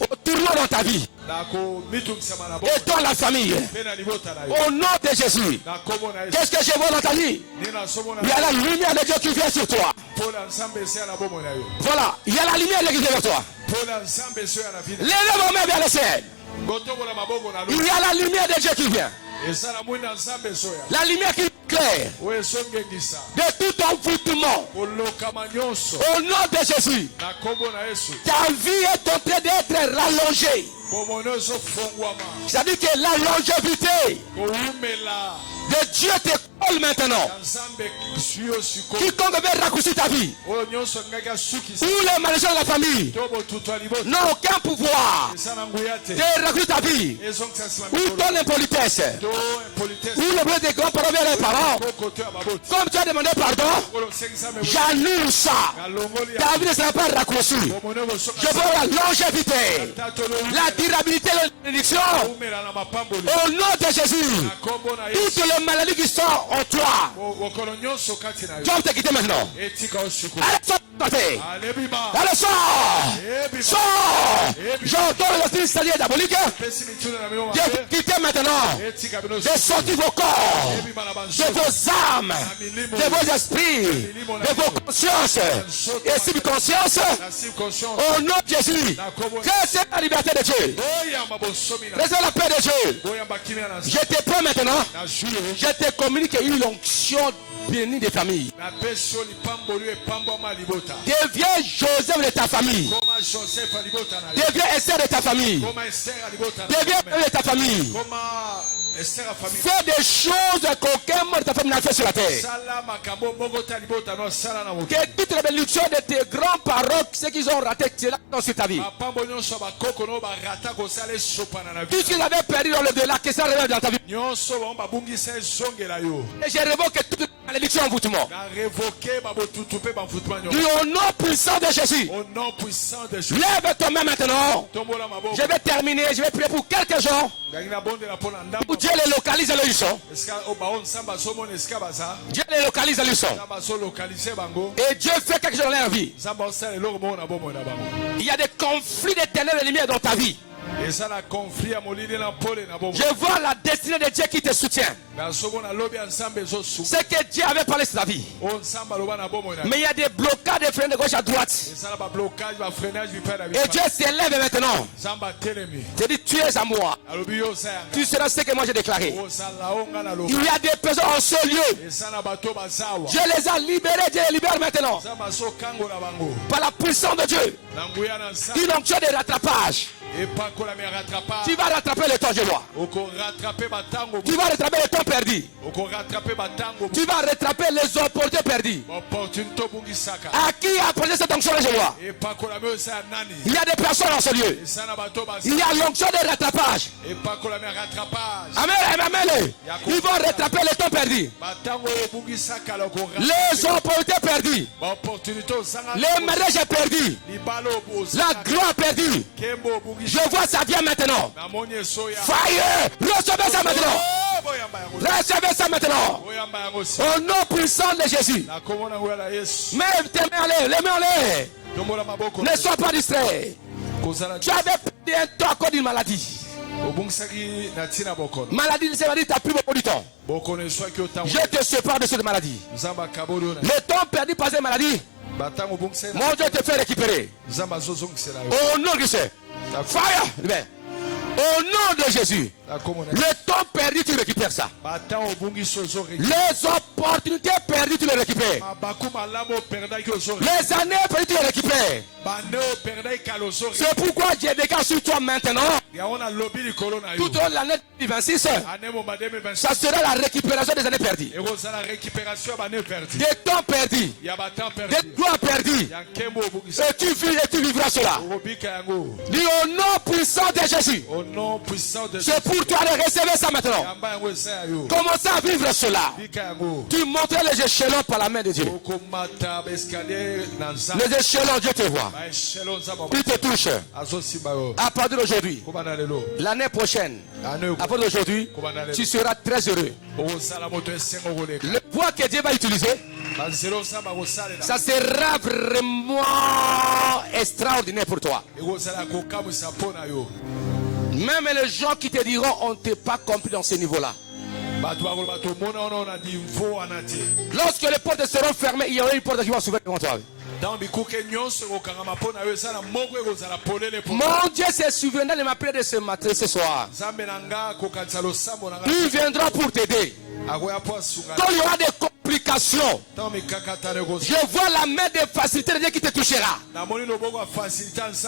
au tournant dans ta vie et dans la famille. Au nom de Jésus, qu'est-ce que je vois dans ta vie? Il y a la lumière de Dieu qui vient sur toi. Voilà, il y a la lumière de Dieu qui vient vers toi. Lève vos mains vers le ciel. Il y a la lumière de Dieu qui vient. La lumière qui éclaire de tout envoûtement. Au nom de Jésus, ta vie est en train d'être rallongée. C'est-à-dire que la longévité de Dieu te parole maintenant. Quiconque veut raccourcir ta vie, ou les malédictions de la famille, n'a aucun pouvoir de raccourcir ta vie, ou ton impolitesse, ou le bleu des grands parents vers les parents. Comme tu as demandé pardon, j'annule ça. Ta vie ne sera pas raccourcie. Je veux la longévité, la durabilité de la bénédiction. Au nom de Jésus, toutes les maladies qui sont en toi, doivent te quitter maintenant. Allez, sors. J'entends l'esprit salier diabolique. De quitter maintenant. De sortir vos corps, de vos âmes, de vos esprits, de vos consciences et subconsciences. Au nom de Jésus, que c'est la liberté de Dieu. Recevez la paix de Dieu. Je te prends maintenant. Je te communique une onction bénie des familles. Deviens Joseph de ta famille. Deviens Esther de ta famille. Deviens de ta famille. Fais des choses qu'aucun membre de ta famille n'a fait sur la terre. Que toute la bénédiction de tes grands-parents, ceux qu'ils ont raté, c'est là sur ta vie. Tout ce qu'ils avaient perdu dans le delà, que ça revienne dans ta vie. Et je révoque toute malédiction envoûtement. Au nom puissant de Jésus. Lève ton main maintenant. Je vais terminer. Je vais prier pour quelques gens. Dieu les localise à l'horizon. Dieu les localise à l'horizon. Et Dieu fait quelque chose dans leur vie. Il y a des conflits d'éternel et de lumière dans ta vie. Je vois la destinée de Dieu qui te soutient. C'est que Dieu avait parlé sur ta vie. Mais il y a des blocages de freins de gauche à droite. Et Dieu s'élève maintenant. Je dis, tu es à moi. Tu seras ce que moi j'ai déclaré. Il y a des personnes en ce lieu. Dieu les a libérés. Dieu les libère maintenant. Par la puissance de Dieu. Une onction de rattrapage. Tu vas rattraper le temps, je vois. Tu vas rattraper le temps perdu. Tu vas rattraper les opportunités perdues. À qui a posé cette onction, je vois? Il y a des personnes en ce lieu. Il y a l'onction de rattrapage. Amen. Ils vont rattraper le temps perdu. Les opportunités perdues. Les mariages perdus. La gloire perdue. Je vois ça vient maintenant. Fire! Recevez ça maintenant. Recevez ça maintenant. Au nom puissant de Jésus. Mets tes mains en l'air. Les mains en l'air. Ne sois pas distrait. Tu avais perdu un temps à cause d'une maladie. Maladie, c'est maladie, tu n'as plus beaucoup de temps. Je te sépare de cette maladie. Le temps perdu par cette maladie, mon Dieu te fait récupérer. Au nom de Jésus. Fire! Au nom de Jésus. Le temps perdu, tu récupères ça. Les opportunités perdues, tu les récupères. Les années perdues, tu les récupères. C'est pourquoi Dieu déclare sur toi maintenant. Tout au long de l'année 2026, ça sera la récupération des années perdues. Des temps perdus. Des gloires perdues. Et tu vivras cela. Dis au nom puissant de Jésus. C'est pour toi de recevoir ça maintenant. Commencez à vivre cela. Tu montres les échelons par la main de Dieu. Les échelons, Dieu te voit. Il te touche. À partir d'aujourd'hui, l'année prochaine, à partir d'aujourd'hui, tu seras très heureux. Le poids que Dieu va utiliser, ça sera vraiment extraordinaire pour toi. Même les gens qui te diront on ne t'a pas compris dans ce niveau-là. Lorsque les portes seront fermées, il y aura une porte qui va s'ouvrir devant toi. Mon Dieu se souviendra de ma prière de ce matin, ce soir. Il viendra pour t'aider. Quand il y aura des complications complications, je vois la main de facilité de Dieu qui te touchera.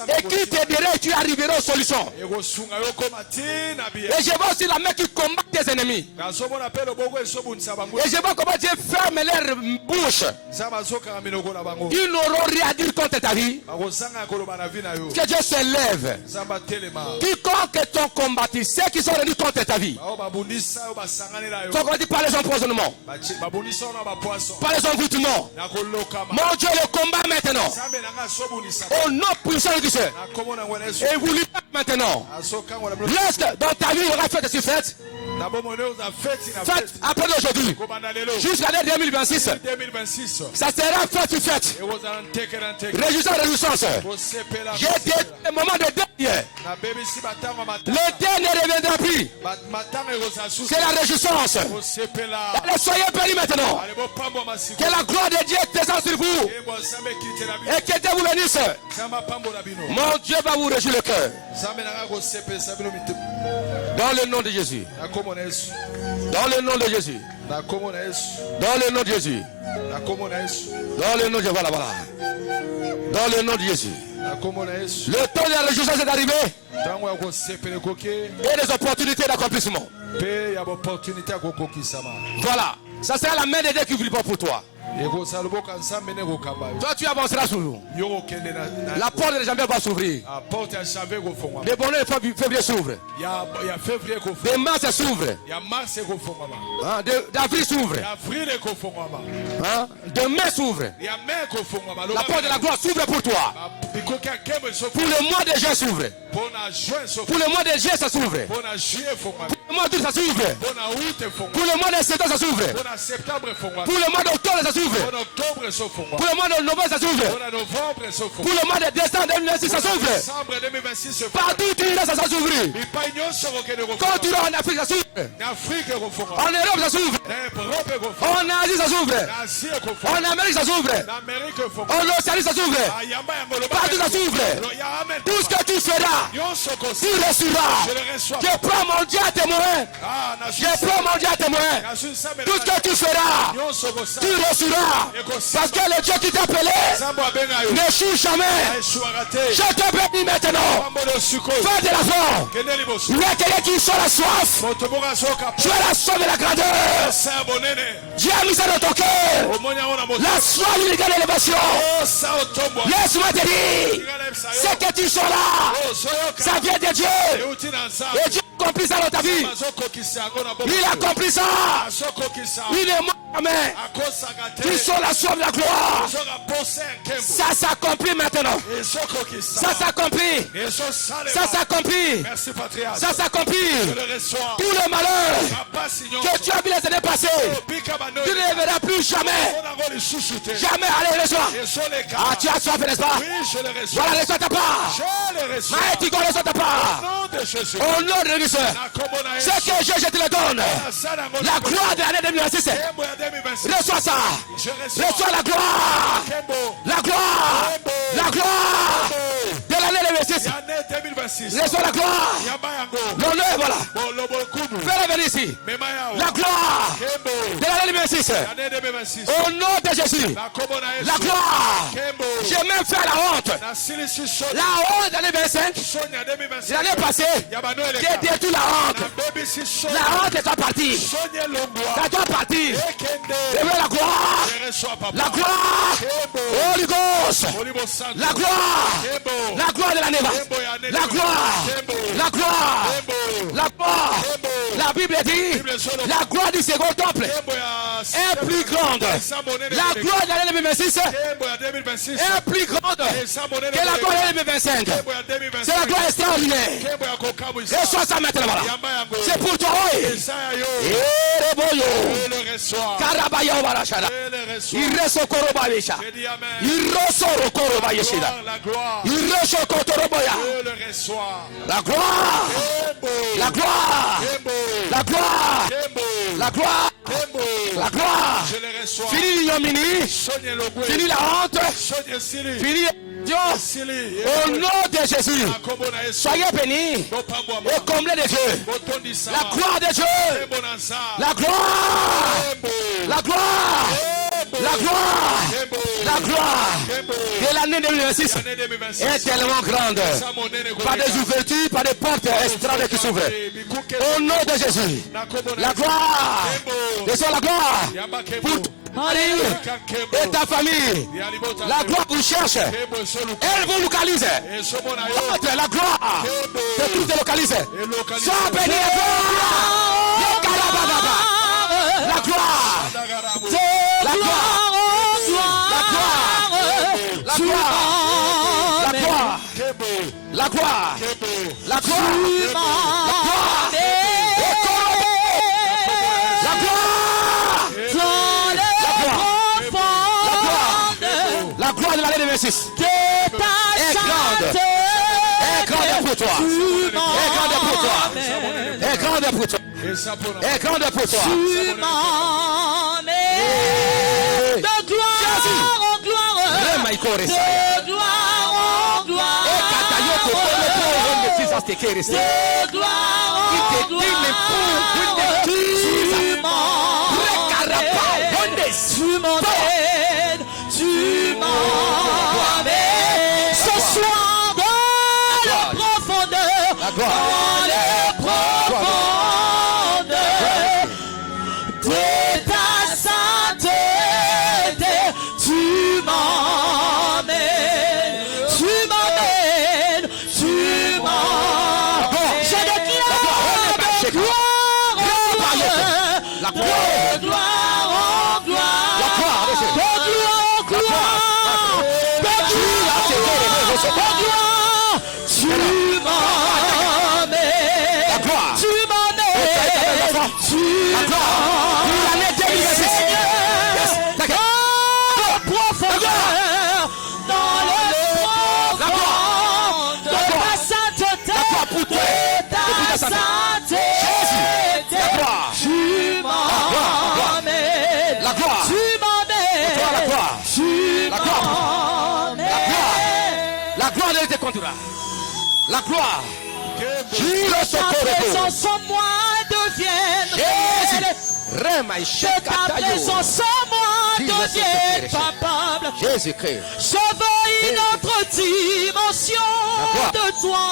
Et qui te dira et tu arriveras aux solutions. Et je vois aussi la main qui combat tes ennemis. Et je vois comment Dieu ferme leur bouche. Ils n'auront rien à dire contre ta vie. Que Dieu se lève. Quiconque t'ont combattu, ceux qui sont venus contre ta vie. Quand on dit par les empoisonnements, par les envoûtements, mon Dieu le combat maintenant. Au nom puissant de Dieu. Et vous libérez maintenant. Lorsque dans ta vie il y aura fête sur fête. Fête après d'aujourd'hui jusqu'à l'année 2026. Ça sera fête sur fête. Réjouissance. J'ai dit le moment de dernier. Le dernier ne reviendra plus. C'est la réjouissance. Allez, soyez bénis maintenant. Que la gloire de Dieu descende sur vous. Et que Dieu vous bénisse. Mon Dieu va vous réjouir le cœur. Dans le nom de Jésus. Dans le nom de Jésus. Dans le nom de Jésus. Dans le nom de Jésus. Voilà, voilà. Dans le nom de Jésus. Le temps de la réjouissance est arrivé. Et les opportunités d'accomplissement. Voilà. Ça sera la main de Dieu qui vous libère pour toi. Toi tu avanceras sur nous. La porte de janvier va s'ouvrir. Les bonheurs de février s'ouvrent. De mars s'ouvrent. D'avril s'ouvre. De mai s'ouvre. La porte de la gloire s'ouvre pour toi. Pour le mois de juin s'ouvre. Pour le mois de juillet ça s'ouvre. Pour le mois d'août ça s'ouvre. Pour le mois de septembre ça s'ouvre. Pour le mois d'octobre ça s'ouvre. Pour le mois de novembre ça s'ouvre. Pour le mois de décembre 2026 ça s'ouvre. Partout où tu iras ça s'ouvre. Quand tu iras en Afrique ça s'ouvre. En Europe ça s'ouvre. En Asie ça s'ouvre. En Amérique ça s'ouvre. En Océanie ça s'ouvre. Partout ça s'ouvre. Tout ce que tu feras, tu reçois. Je prends mon Dieu à témoin. Je prends mon Dieu à témoin. Tout ce que tu feras, tu reçois. Parce que le Dieu qui t'a appelé n'échoue jamais. Je te bénis maintenant. Fais de la foi. Il y a quelqu'un qui sort la soif. Tu as la soif de la grandeur. Dieu a mis ça dans ton cœur. La soif de l'élévation. Laisse-moi te dire. C'est que tu sors là. Ça vient de Dieu. Et Dieu a accompli ça dans ta vie. Il a accompli ça. Il est mort jamais. Tu sors la soif de la gloire. Ça s'accomplit maintenant. Ça s'accomplit. Ça s'accomplit. Ça s'accomplit. Tout le malheur que tu as vu les années passées, tu ne les verras plus jamais. Jamais. Allez, reçois. Ah, tu as soif, n'est-ce pas? Voilà, reçois ta part. Maïtico, reçois ta part. Au nom de Jésus. Ce que je te le donne. La gloire de l'année 2026. Reçois ça. Reçois la gloire. La gloire. La gloire de l'année 2026. Reçois la gloire. L'honneur, voilà. Fais-le venir ici. La gloire de l'année 2026. Au nom de Jésus. La gloire. J'ai même fait la honte. La honte de l'année 2025. L'année passée. J'ai détruit la honte. La honte est ta partie. C'est toi partie. Et la gloire. La gloire. Holy Ghost. La gloire. La gloire de la Neva. La gloire. La gloire. La gloire. La Bible dit la gloire du second temple est plus grande. La gloire de l'année 2026 est plus grande que la gloire de l'année 2025. C'est la gloire extraordinaire. Reçois ça maintenant. C'est pour toi. Karabaya Barashara. Il reste Korobaisha. Il reste Korobaishida. Il reste Kotoroboya. La gloire. La gloire. La gloire. La gloire. La gloire. Fini l'ignominie. Fini la honte. Fini Dieu. Au nom de Jésus. Soyez bénis et comblés de Dieu. La gloire de Dieu. La gloire. La gloire. La gloire. La gloire de l'année 2026 est tellement grande. Pas des ouvertures, pas des portes extraordinaires qui s'ouvrent. Au nom de Jésus. La gloire. Laissons la gloire pour et ta famille. La gloire vous cherche. Elle vous localise. La gloire de tout te localise. Sois béni. La gloire. La gloire. La gloire. La gloire. La gloire. La gloire. La gloire de l'année 2026 est grande. Est grande pour toi. Est grande pour toi. Est grande pour toi. Est grande pour toi. De gloire en gloire. De gloire en gloire. De gloire. Tu m'emmènes ce soir dans les profondeurs. Dans les profondeurs de ta sainteté. Tu m'emmènes. Tu m'emmènes. Tu m'emmènes. Je déclare de gloire en gloire. La gloire. La gloire. Que ta présence en moi devienne réelle. Que ta présence en moi devienne palpable. Jésus-Christ. Je veux une autre dimension de toi.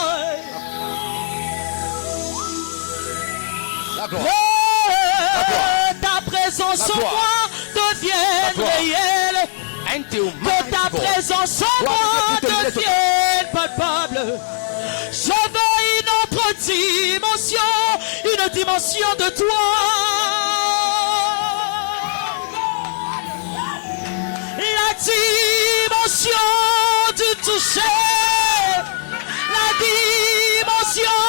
Que ta présence en moi devienne réelle. Que ta présence en moi devienne palpable. Je veux une autre dimension, une dimension de toi. La dimension du toucher, la dimension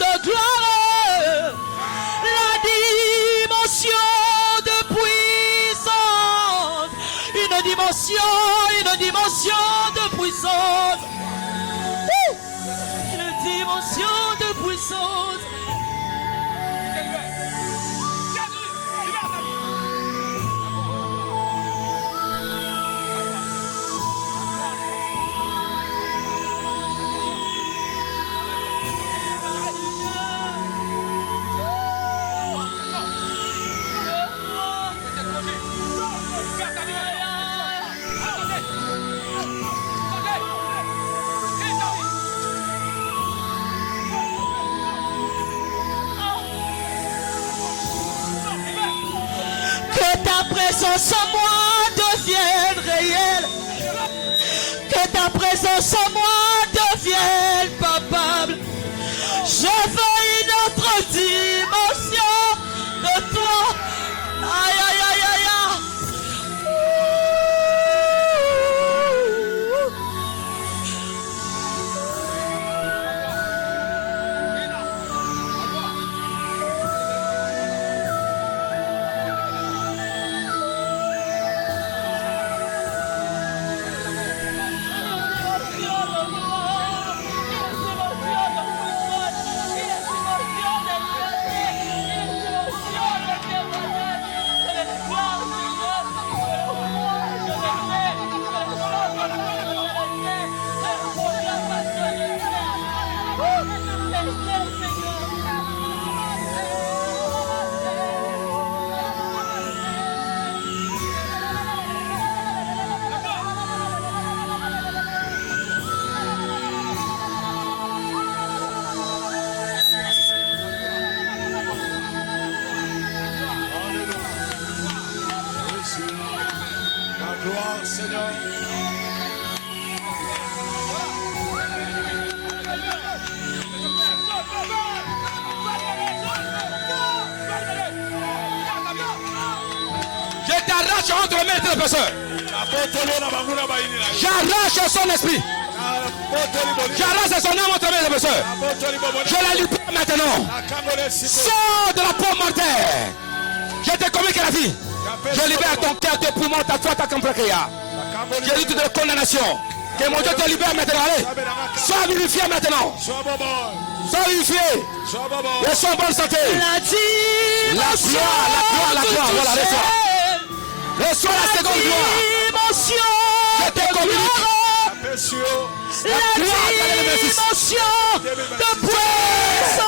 de gloire, la dimension de puissance, une dimension de puissance. Dimension de puissance. Que ta présence en moi devienne réelle. Que ta présence en moi devienne palpable. Je veux une autre dimension de toi. Aïe, aïe, aïe, aïe, aïe. J'arrache entre les mains de l'oppresseur. J'arrache son esprit. J'arrache son âme entre les mains de l'oppresseur. Je la libère maintenant. Sors de la peau mortelle. Je te commets que la vie. Je libère ton cœur, tes poumons, ta foi, ta compréhension. Je dis toute condamnation. Que mon Dieu te libère maintenant. Allez. Sois vivifié maintenant. Sois vivifié. Et sois en bonne santé. La gloire. Voilà, reçois la seconde gloire. Je te communique. La dimension de puissance.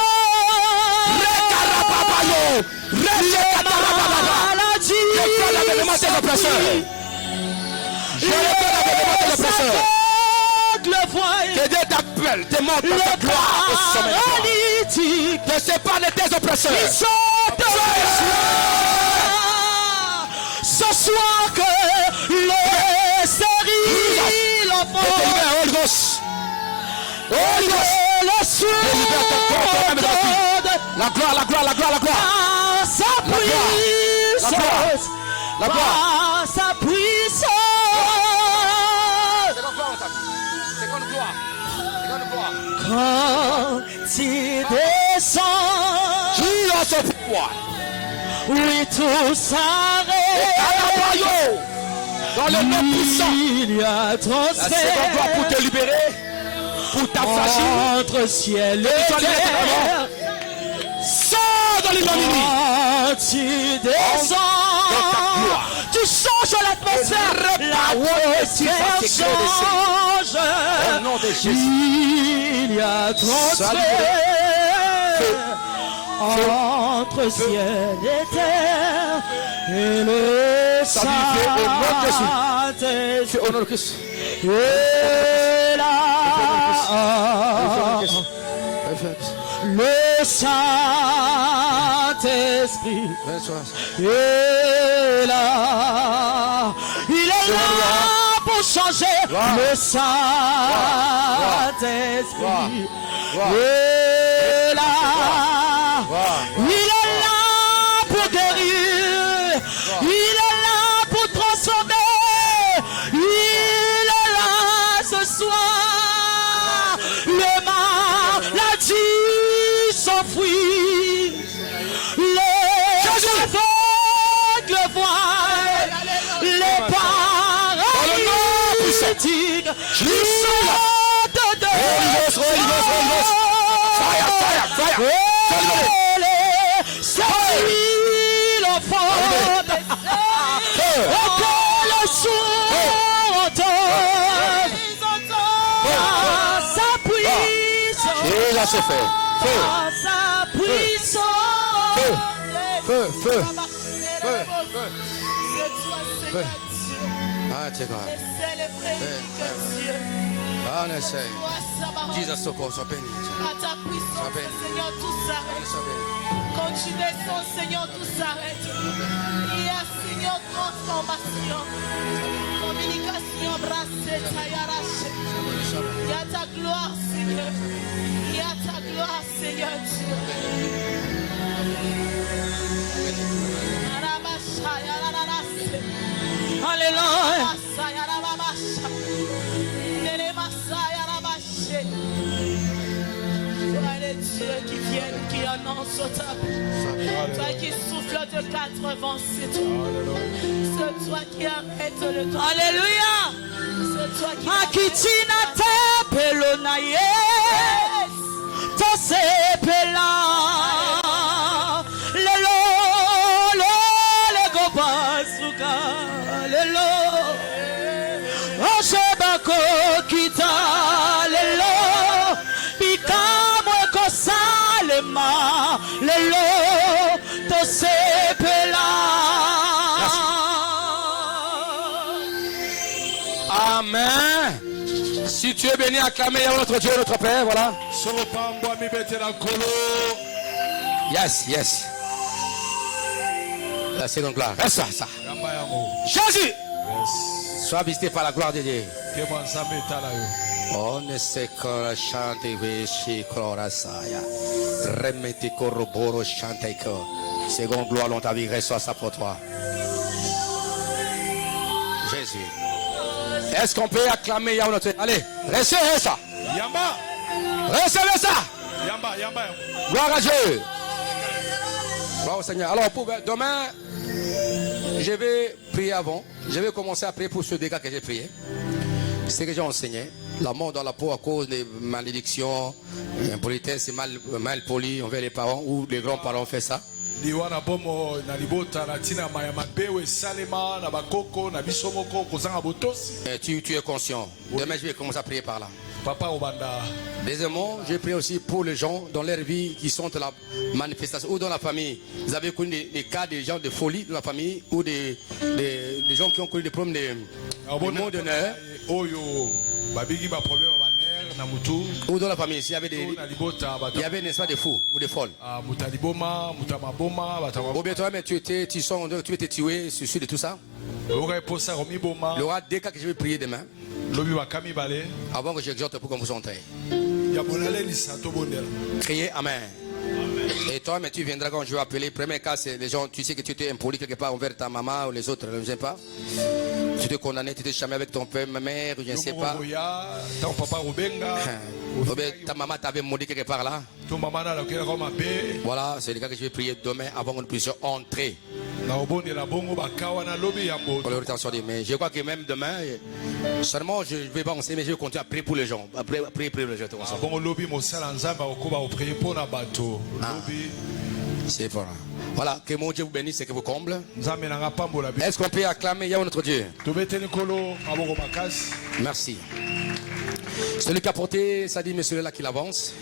Que Dieu t'appelle, te montre ta gloire au sommet. Te sépare de tes oppresseurs. Ce soir que le stérile enfant la gloire. Sa puissance. La gloire. Sa puissance. Seconde gloire. Quand il descend, qui a ce pouvoir? Oui, tout s'arrête. Dans le nom puissant. Il y a La seconde gloire pour te libérer. Pour t'affranchir. Entre ciel et terre. Sors dans l'ignominie. Quand tu descends, tu changes l'atmosphère. L'atmosphère change. Au nom de Jésus. Il y a transfert entre ciel et terre. Et le Saint-Esprit Au nom de Christ. est là. Le Saint-Esprit est là. Il est là pour changer. Le Saint-Esprit est là. Il est là pour guérir. Il est là pour transformer. Il est là ce soir. Le maladie s'enfuit. Les aveugles voient. Les paralytiques sortent de C'est fait. Feu. Ah, c'est grave. Ah, on essaie. Jesus, sois béni. Sois béni. Seigneur, tout s'arrête. Quand tu descends, Seigneur, tout s'arrête. Il y a, Seigneur, transformation. Communication, brassée, taillarache. Il y a ta gloire, Seigneur. Il y a ta gloire, Seigneur Dieu. Alléluia. Toi le Dieu qui vient, qui annonce au table. Toi qui souffle de 4 vents, c'est toi. C'est toi qui arrête le temps. Alléluia. C'est toi qui Akitina te pelonaye. Tose pela. Lelo le gobasuka. Lelo. Oshebako kita. Lelo. Bikamwe kosalema. Lelo. Tose pela. Amen. Si tu es béni, acclamez notre Dieu, notre Père, voilà. Yes. La seconde gloire. Reste ça. Jésus. Sois visité par la gloire de Dieu. On ne sait que chanter chez Clorasaya. Remettez corroboro chanter que. Seconde gloire, l'on t'a vu, reçois ça pour toi. Jésus. Est-ce qu'on peut acclamer Yahweh notre... Allez, recevez ça. Yamba. Recevez ça. Yamba, yamba. Gloire à Dieu. Gloire au Seigneur. Alors, demain, je vais prier avant. Je vais commencer à prier pour ce dégât que j'ai prié. C'est ce que j'ai enseigné. La mort dans la peau à cause des malédictions, impolitesse, mal poli envers les parents ou les grands-parents ont fait ça. Tu es conscient. Demain, je vais commencer à prier par là. Deuxièmement, j'ai prié aussi pour les gens dans leur vie qui sont dans la manifestation ou dans la famille. Vous avez connu des cas de gens de folie dans la famille ou des gens qui ont connu des problèmes de maux d'honneur. Ou dans la famille, s'il y avait un espace de fous ou de folles. Ou bien toi, mais tu étais tué, suicide de tout ça. Il y aura des cas que je vais prier demain. Avant que j'exhorte pour qu'on vous entende. Criez Amen. Et toi, mais tu viendras quand je vais appeler. Le premier cas, c'est les gens, tu sais que tu étais impoli quelque part envers ta maman ou les autres, je ne sais pas. Tu t'es condamné, tu t'es chamé avec ton père, ma mère, je ne sais pas. Ta maman t'avait maudit quelque part là. Voilà, c'est le cas que je vais prier demain avant que nous puissions entrer. Mais je crois que même demain, seulement je ne vais pas enseigner, mais je vais continuer à prier pour les gens. À prier pour les gens. C'est voilà. Voilà, que mon Dieu vous bénisse et que vous comble. Est-ce qu'on peut acclamer Yahweh notre Dieu? Merci. Celui qui a porté, ça dit, mais celui-là qui l'avance.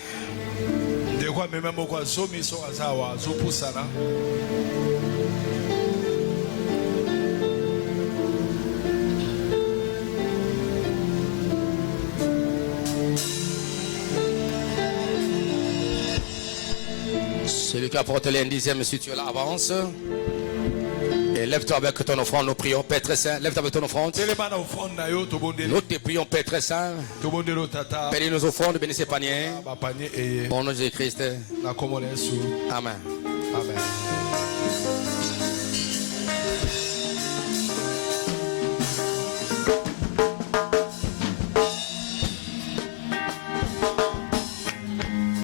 Celui qui a porté l'indizième, si tu es là, avance. Et lève-toi avec ton offrande, nous prions, Père très saint. Lève-toi avec ton offrande. Nous te prions, Père très saint. Bénis nos offrandes, bénis ces paniers. Au nom de Jésus-Christ. Amen. Amen.